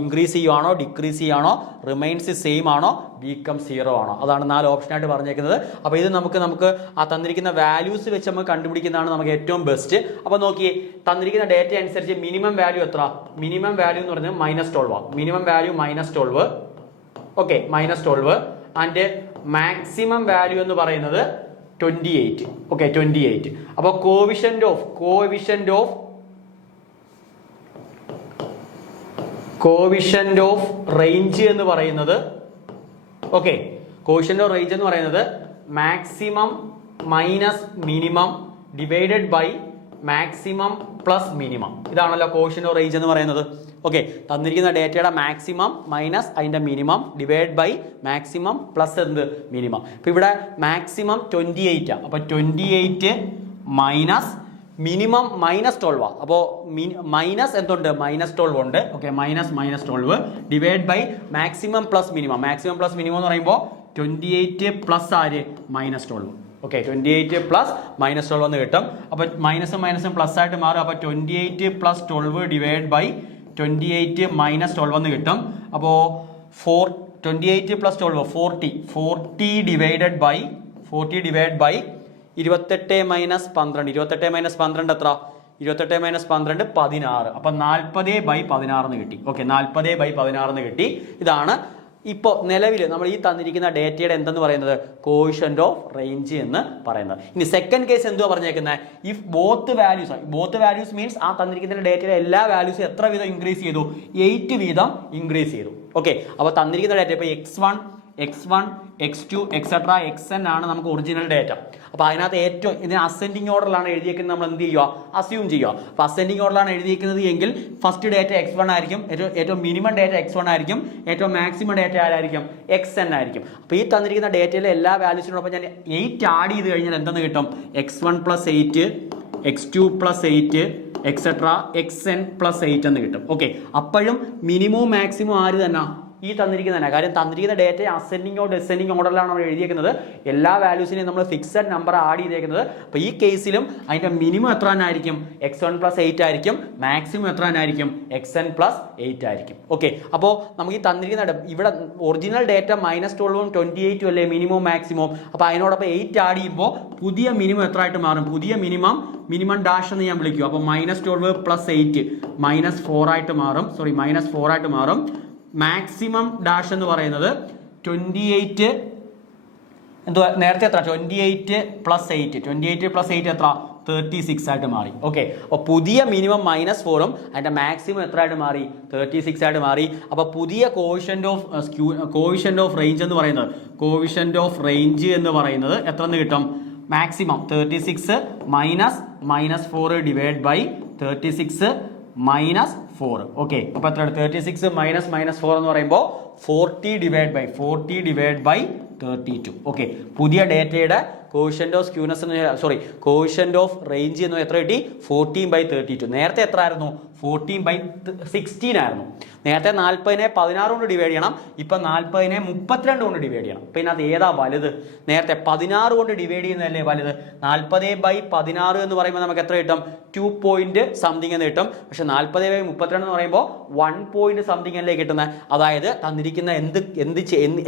ഇൻക്രീസ് ചെയ്യുവാണോ ഡിക്രീസ് ചെയ്യുവാണോ, റിമൈൻസ് സെയിം ആണോ, ബിക്കം 0 ആണോ, അതാണ് 4 ഓപ്ഷനായിട്ട് പറഞ്ഞേക്കുന്നത്. അപ്പോൾ ഇത് നമുക്ക് ആ തന്നിരിക്കുന്ന വാല്യൂസ് വെച്ച് നമുക്ക് കണ്ടുപിടിക്കുന്നതാണ് നമുക്ക് ഏറ്റവും ബെസ്റ്റ്. അപ്പോൾ നോക്കിയേ, തന്നിരിക്കുന്ന ഡേറ്റ അനുസരിച്ച് മിനിമം വാല്യൂ എത്ര, മിനിമം വാല്യൂ എന്ന് പറയുന്നത് -12 ആണ്. Minimum value -12. Okay, -12 and maximum value എന്ന് പറയുന്നത് 28. ഓക്കെ 28. അപ്പോൾ കോവിഷ്യന്റ് ഓഫ് റേഞ്ച് എന്ന് പറയുന്നത് ഓക്കെ കോവിഷ്യന്റ് ഓഫ് റേഞ്ച് എന്ന് പറയുന്നത് maximum minus minimum divided by maximum plus minimum. ഇതാണല്ലോ കോവിഷ്യന്റ് ഓഫ് റേഞ്ച് എന്ന് പറയുന്നത്. ഓക്കെ തന്നിരിക്കുന്ന ഡേറ്റയുടെ മാക്സിമം മൈനസ് അതിൻ്റെ minimum divide by maximum plus എന്ത് മിനിമം. അപ്പോൾ ഇവിടെ മാക്സിമം 28 ആണ്. അപ്പോൾ 28 മൈനസ് മിനിമം -12. അപ്പോൾ മൈനസ് എന്തുണ്ട് -12 ഉണ്ട്. Okay -12 divide by maximum plus minimum. Maximum plus minimum എന്ന് പറയുമ്പോൾ 28 പ്ലസ് ആര് -12. ഓക്കെ 28 പ്ലസ് -12 എന്ന് കിട്ടും. അപ്പോൾ മൈനസും പ്ലസ് ആയിട്ട് മാറും. അപ്പോൾ 28 പ്ലസ് 12 ഡിവൈഡ് ബൈ 28 -12 എന്ന് കിട്ടും. അപ്പോൾ 28 പ്ലസ് 12 40 ഡിവൈഡഡ് ബൈ 28 മൈനസ് 12 എത്ര 28 - 12 16. അപ്പം 40/16 എന്ന് കിട്ടി. ഓക്കെ 40/16 എന്ന് കിട്ടി. ഇതാണ് ഇപ്പോൾ നിലവിൽ നമ്മൾ ഈ തന്നിരിക്കുന്ന ഡേറ്റയുടെ എന്തെന്ന് പറയുന്നത് കോവിഷ്യന്റ് ഓഫ് റേഞ്ച് എന്ന് പറയുന്നത്. ഇനി സെക്കൻഡ് കേസ് എന്തുവാ പറഞ്ഞേക്കുന്നത്? ഇഫ് ബോത്ത് വാല്യൂസ് മീൻസ് ആ തന്നിരിക്കുന്ന ഡേറ്റയുടെ എല്ലാ വാല്യൂസും എത്ര വീതം ഇൻക്രീസ് ചെയ്തു? 8 വീതം ഇൻക്രീസ് ചെയ്തു. ഓക്കെ അപ്പോൾ തന്നിരിക്കുന്ന ഡേറ്റ ഇപ്പോൾ x1 x2 എക്സെട്ര xn ആണ് നമുക്ക് ഒറിജിനൽ ഡേറ്റ. അപ്പോൾ അതിനകത്ത് ഏറ്റവും ഇതിന് അസെൻഡിങ് ഓർഡറിലാണ് എഴുതിയിരിക്കുന്നത്. നമ്മൾ എന്ത് ചെയ്യുക? അസ്യൂം ചെയ്യുക. അപ്പോൾ അസെൻഡിങ് ഓർഡറിലാണ് എഴുതിയിരിക്കുന്നത് എങ്കിൽ ഫസ്റ്റ് ഡേറ്റ x1 ആയിരിക്കും, ഏറ്റവും മിനിമം ഡേറ്റ x1 ആയിരിക്കും, ഏറ്റവും മാക്സിമം ഡേറ്റ ആരായിരിക്കും? xn ആയിരിക്കും. അപ്പോൾ ഈ തന്നിരിക്കുന്ന ഡേറ്റയിലെ എല്ലാ വാല്യൂസിനോടൊപ്പം ഞാൻ 8 ആഡ് ചെയ്ത് കഴിഞ്ഞാൽ എന്തെന്ന് കിട്ടും? x1 + 8 x2 + 8 എക്സെട്ര xn + 8 എന്ന് കിട്ടും. ഓക്കെ അപ്പോഴും മിനിമവും മാക്സിമം ആര് തന്നെ? ഈ തന്നിരിക്കുന്നതന്നെ. കാര്യം തന്നിരിക്കുന്ന ഡേറ്റ അസെൻഡിങ് ഓർ ഡിസെൻഡിങ് ഓർഡറിലാണ് നമ്മൾ എഴുതിയിരിക്കുന്നത്. എല്ലാ വാല്യൂസിനെയും നമ്മൾ ഫിക്സഡ് നമ്പർ ആഡ് ചെയ്തേക്കുന്നത്. അപ്പോൾ ഈ കേസിലും അതിൻ്റെ മിനിമം എത്ര ആയിരിക്കും? x1 + 8 ആയിരിക്കും. മാക്സിമം എത്ര ആയിരിക്കും? xn + 8 ആയിരിക്കും. ഓക്കെ അപ്പോൾ നമുക്ക് ഈ തന്നിരിക്കുന്ന ഇവിടെ ഒറിജിനൽ ഡേറ്റ -12ഉം 28ഉം അല്ലേ മിനിമവും മാക്സിമവും. അപ്പോൾ അതിനോടൊപ്പം 8 ആഡ് ചെയ്യുമ്പോൾ പുതിയ മിനിമം എത്ര ആയിട്ട് മാറും? പുതിയ മിനിമം ഡാഷ് എന്ന് ഞാൻ വിളിക്കും. അപ്പോൾ -12 + 8 -4 ആയിട്ട് മാറും. മാക്സിമം ഡാഷ് എന്ന് പറയുന്നത് 28 എന്തുവാ നേരത്തെ എത്ര? 28 + 8 എത്ര? 36 ആയിട്ട് മാറി. ഓക്കെ അപ്പോൾ പുതിയ മിനിമം -4ഉം അതിൻ്റെ മാക്സിമം എത്ര ആയിട്ട് മാറി? 36 ആയിട്ട് മാറി. അപ്പോൾ പുതിയ കോവിഷ്യന്റ് ഓഫ് റേഞ്ച് എന്ന് പറയുന്നത് എത്ര എന്ന് കിട്ടും? Maximum 36 -4 divide by 36 -4. ഓക്കെ അപ്പോൾ എത്ര? 36 -4 എന്ന് പറയുമ്പോൾ 40 ഡിവൈഡ് ബൈ 32. ഓക്കെ പുതിയ ഡേറ്റയുടെ കോവിഷ്യന്റ് ഓഫ് റേഞ്ച് എന്ന് എത്ര കിട്ടി? 14/32. നേരത്തെ എത്ര ആയിരുന്നു? 14/16 ആയിരുന്നു. നേരത്തെ 40നെ 16 കൊണ്ട് ഡിവൈഡ് ചെയ്യണം. ഇപ്പം 40നെ 32 കൊണ്ട് ഡിവൈഡ് ചെയ്യണം. അപ്പം ഇതിനകത്ത് ഏതാ വലുത്? നേരത്തെ 16 കൊണ്ട് ഡിവൈഡ് ചെയ്യുന്നതല്ലേ വലുത്? 40/16 എന്ന് പറയുമ്പോൾ നമുക്ക് എത്ര കിട്ടും? 2 പോയിന്റ് സംതിങ് എന്ന് കിട്ടും. പക്ഷെ 40/32 എന്ന് പറയുമ്പോൾ 1 പോയിന്റ് സംതിങ് അല്ലേ കിട്ടുന്നത്. അതായത് തന്നിരിക്കുന്ന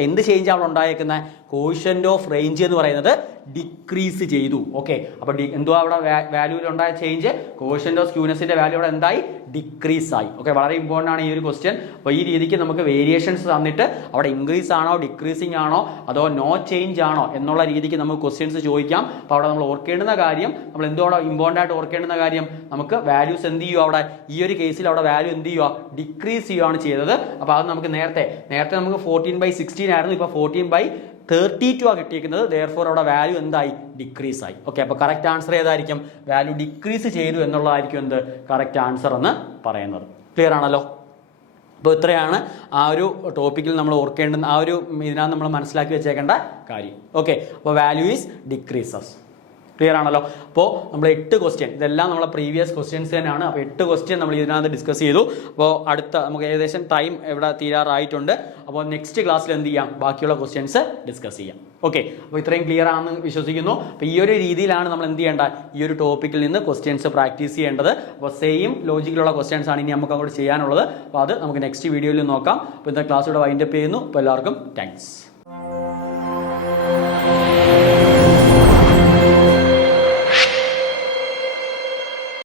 എന്ത് ചേഞ്ച് ആണ് ഉണ്ടായേക്കുന്നത്? കോവിഷ്യന്റ് ഓഫ് റേഞ്ച് എന്ന് പറയുന്നത് ഡിക്രീസ് ചെയ്തു. ഓക്കെ അപ്പോൾ എന്തുവാ അവിടെ വാല്യൂവിൽ ഉണ്ടായ ചേഞ്ച്? കോവിഷ്യന്റ് ഓഫ് സ്ക്യൂനെസിന്റെ വാല്യൂ അവിടെ എന്തായി? ഡിക്രീസ് ആയി. ഓക്കെ വളരെ ഇമ്പോർട്ടൻ്റ് ആണ് ഈ ഒരു ക്വസ്റ്റ്യൻ. അപ്പോൾ ഈ രീതിക്ക് നമുക്ക് വേരിയേഷൻസ് തന്നിട്ട് അവിടെ ഇൻക്രീസ് ആണോ ഡിക്രീസിങ് ആണോ അതോ നോ ചേഞ്ച് ആണോ എന്നുള്ള രീതിക്ക് നമുക്ക് ക്വസ്റ്റ്യൻസ് ചോദിക്കാം. അപ്പോൾ അവിടെ നമ്മൾ ഓർക്കേണ്ടുന്ന കാര്യം, നമ്മൾ എന്തുവാണ് ഇമ്പോർട്ടൻ്റ് ആയിട്ട് ഓർക്കേണ്ടുന്ന കാര്യം, നമുക്ക് വാല്യൂസ് എന്ത് ചെയ്യുക? അവിടെ ഈ ഒരു കേസിൽ അവിടെ വാല്യൂ എന്ത് ചെയ്യുക? ഡിക്രീസ് ചെയ്യുകയാണ് ചെയ്തത്. അപ്പോൾ അത് നമുക്ക് നേരത്തെ നമുക്ക് 14/16 ആയിരുന്നു. ഇപ്പോൾ 14/32 ആണ് കിട്ടിയിരിക്കുന്നത്. therefore അവിടെ വാല്യൂ എന്തായി? ഡിക്രീസ് ആയി. ഓക്കെ അപ്പോൾ കറക്റ്റ് ആൻസർ ഏതായിരിക്കും? വാല്യൂ ഡിക്രീസ് ചെയ്തു എന്നുള്ളതായിരിക്കും എന്ത് കറക്റ്റ് ആൻസർ എന്ന് പറയുന്നത്. ക്ലിയർ ആണല്ലോ? അപ്പോൾ ഇത്രയാണ് ആ ഒരു ടോപ്പിക്കിൽ നമ്മൾ ഓർക്കേണ്ടുന്ന ഇതിനകത്ത് നമ്മൾ മനസ്സിലാക്കി വെച്ചേക്കേണ്ട കാര്യം. ഓക്കെ അപ്പോൾ വാല്യൂ ഈസ് ഡിക്രീസസ്. ക്ലിയർ ആണല്ലോ? അപ്പോൾ നമ്മൾ 8 ക്വസ്റ്റ്യൻ, ഇതെല്ലാം നമ്മളെ പ്രീവിയസ് ക്വസ്റ്റ്യൻസ് തന്നെയാണ്. അപ്പോൾ 8 ക്വസ്റ്റ്യൻ നമ്മൾ ഇതിനകത്ത് ഡിസ്കസ് ചെയ്തു. അപ്പോൾ നമുക്ക് ഏകദേശം ടൈം ഇവിടെ തീരാറായിട്ടുണ്ട്. അപ്പോൾ നെക്സ്റ്റ് ക്ലാസ്സിൽ എന്ത് ചെയ്യാം? ബാക്കിയുള്ള ക്വസ്റ്റ്യൻസ് ഡിസ്കസ് ചെയ്യാം. ഓക്കെ അപ്പോൾ ഇത്രയും ക്ലിയർ ആണെന്ന് വിശ്വസിക്കുന്നു. അപ്പോൾ ഈ ഒരു രീതിയിലാണ് നമ്മൾ എന്ത് ചെയ്യേണ്ട? ഈ ഒരു ടോപ്പിക്കിൽ നിന്ന് ക്വസ്റ്റ്യൻസ് പ്രാക്ടീസ് ചെയ്യേണ്ടത്. അപ്പോൾ സെയിം ലോജിക്കിലുള്ള ക്വസ്റ്റ്യൻസ് ആണ് ഇനി നമുക്ക് അങ്ങോട്ട് ചെയ്യാനുള്ളത്. അപ്പോൾ അത് നമുക്ക് നെക്സ്റ്റ് വീഡിയോയിൽ നോക്കാം. അപ്പോൾ ഇന്നത്തെ ക്ലാസ് ഇവിടെ വൈൻഡപ്പ് ചെയ്യുന്നു. അപ്പോൾ എല്ലാവർക്കും താങ്ക്സ്.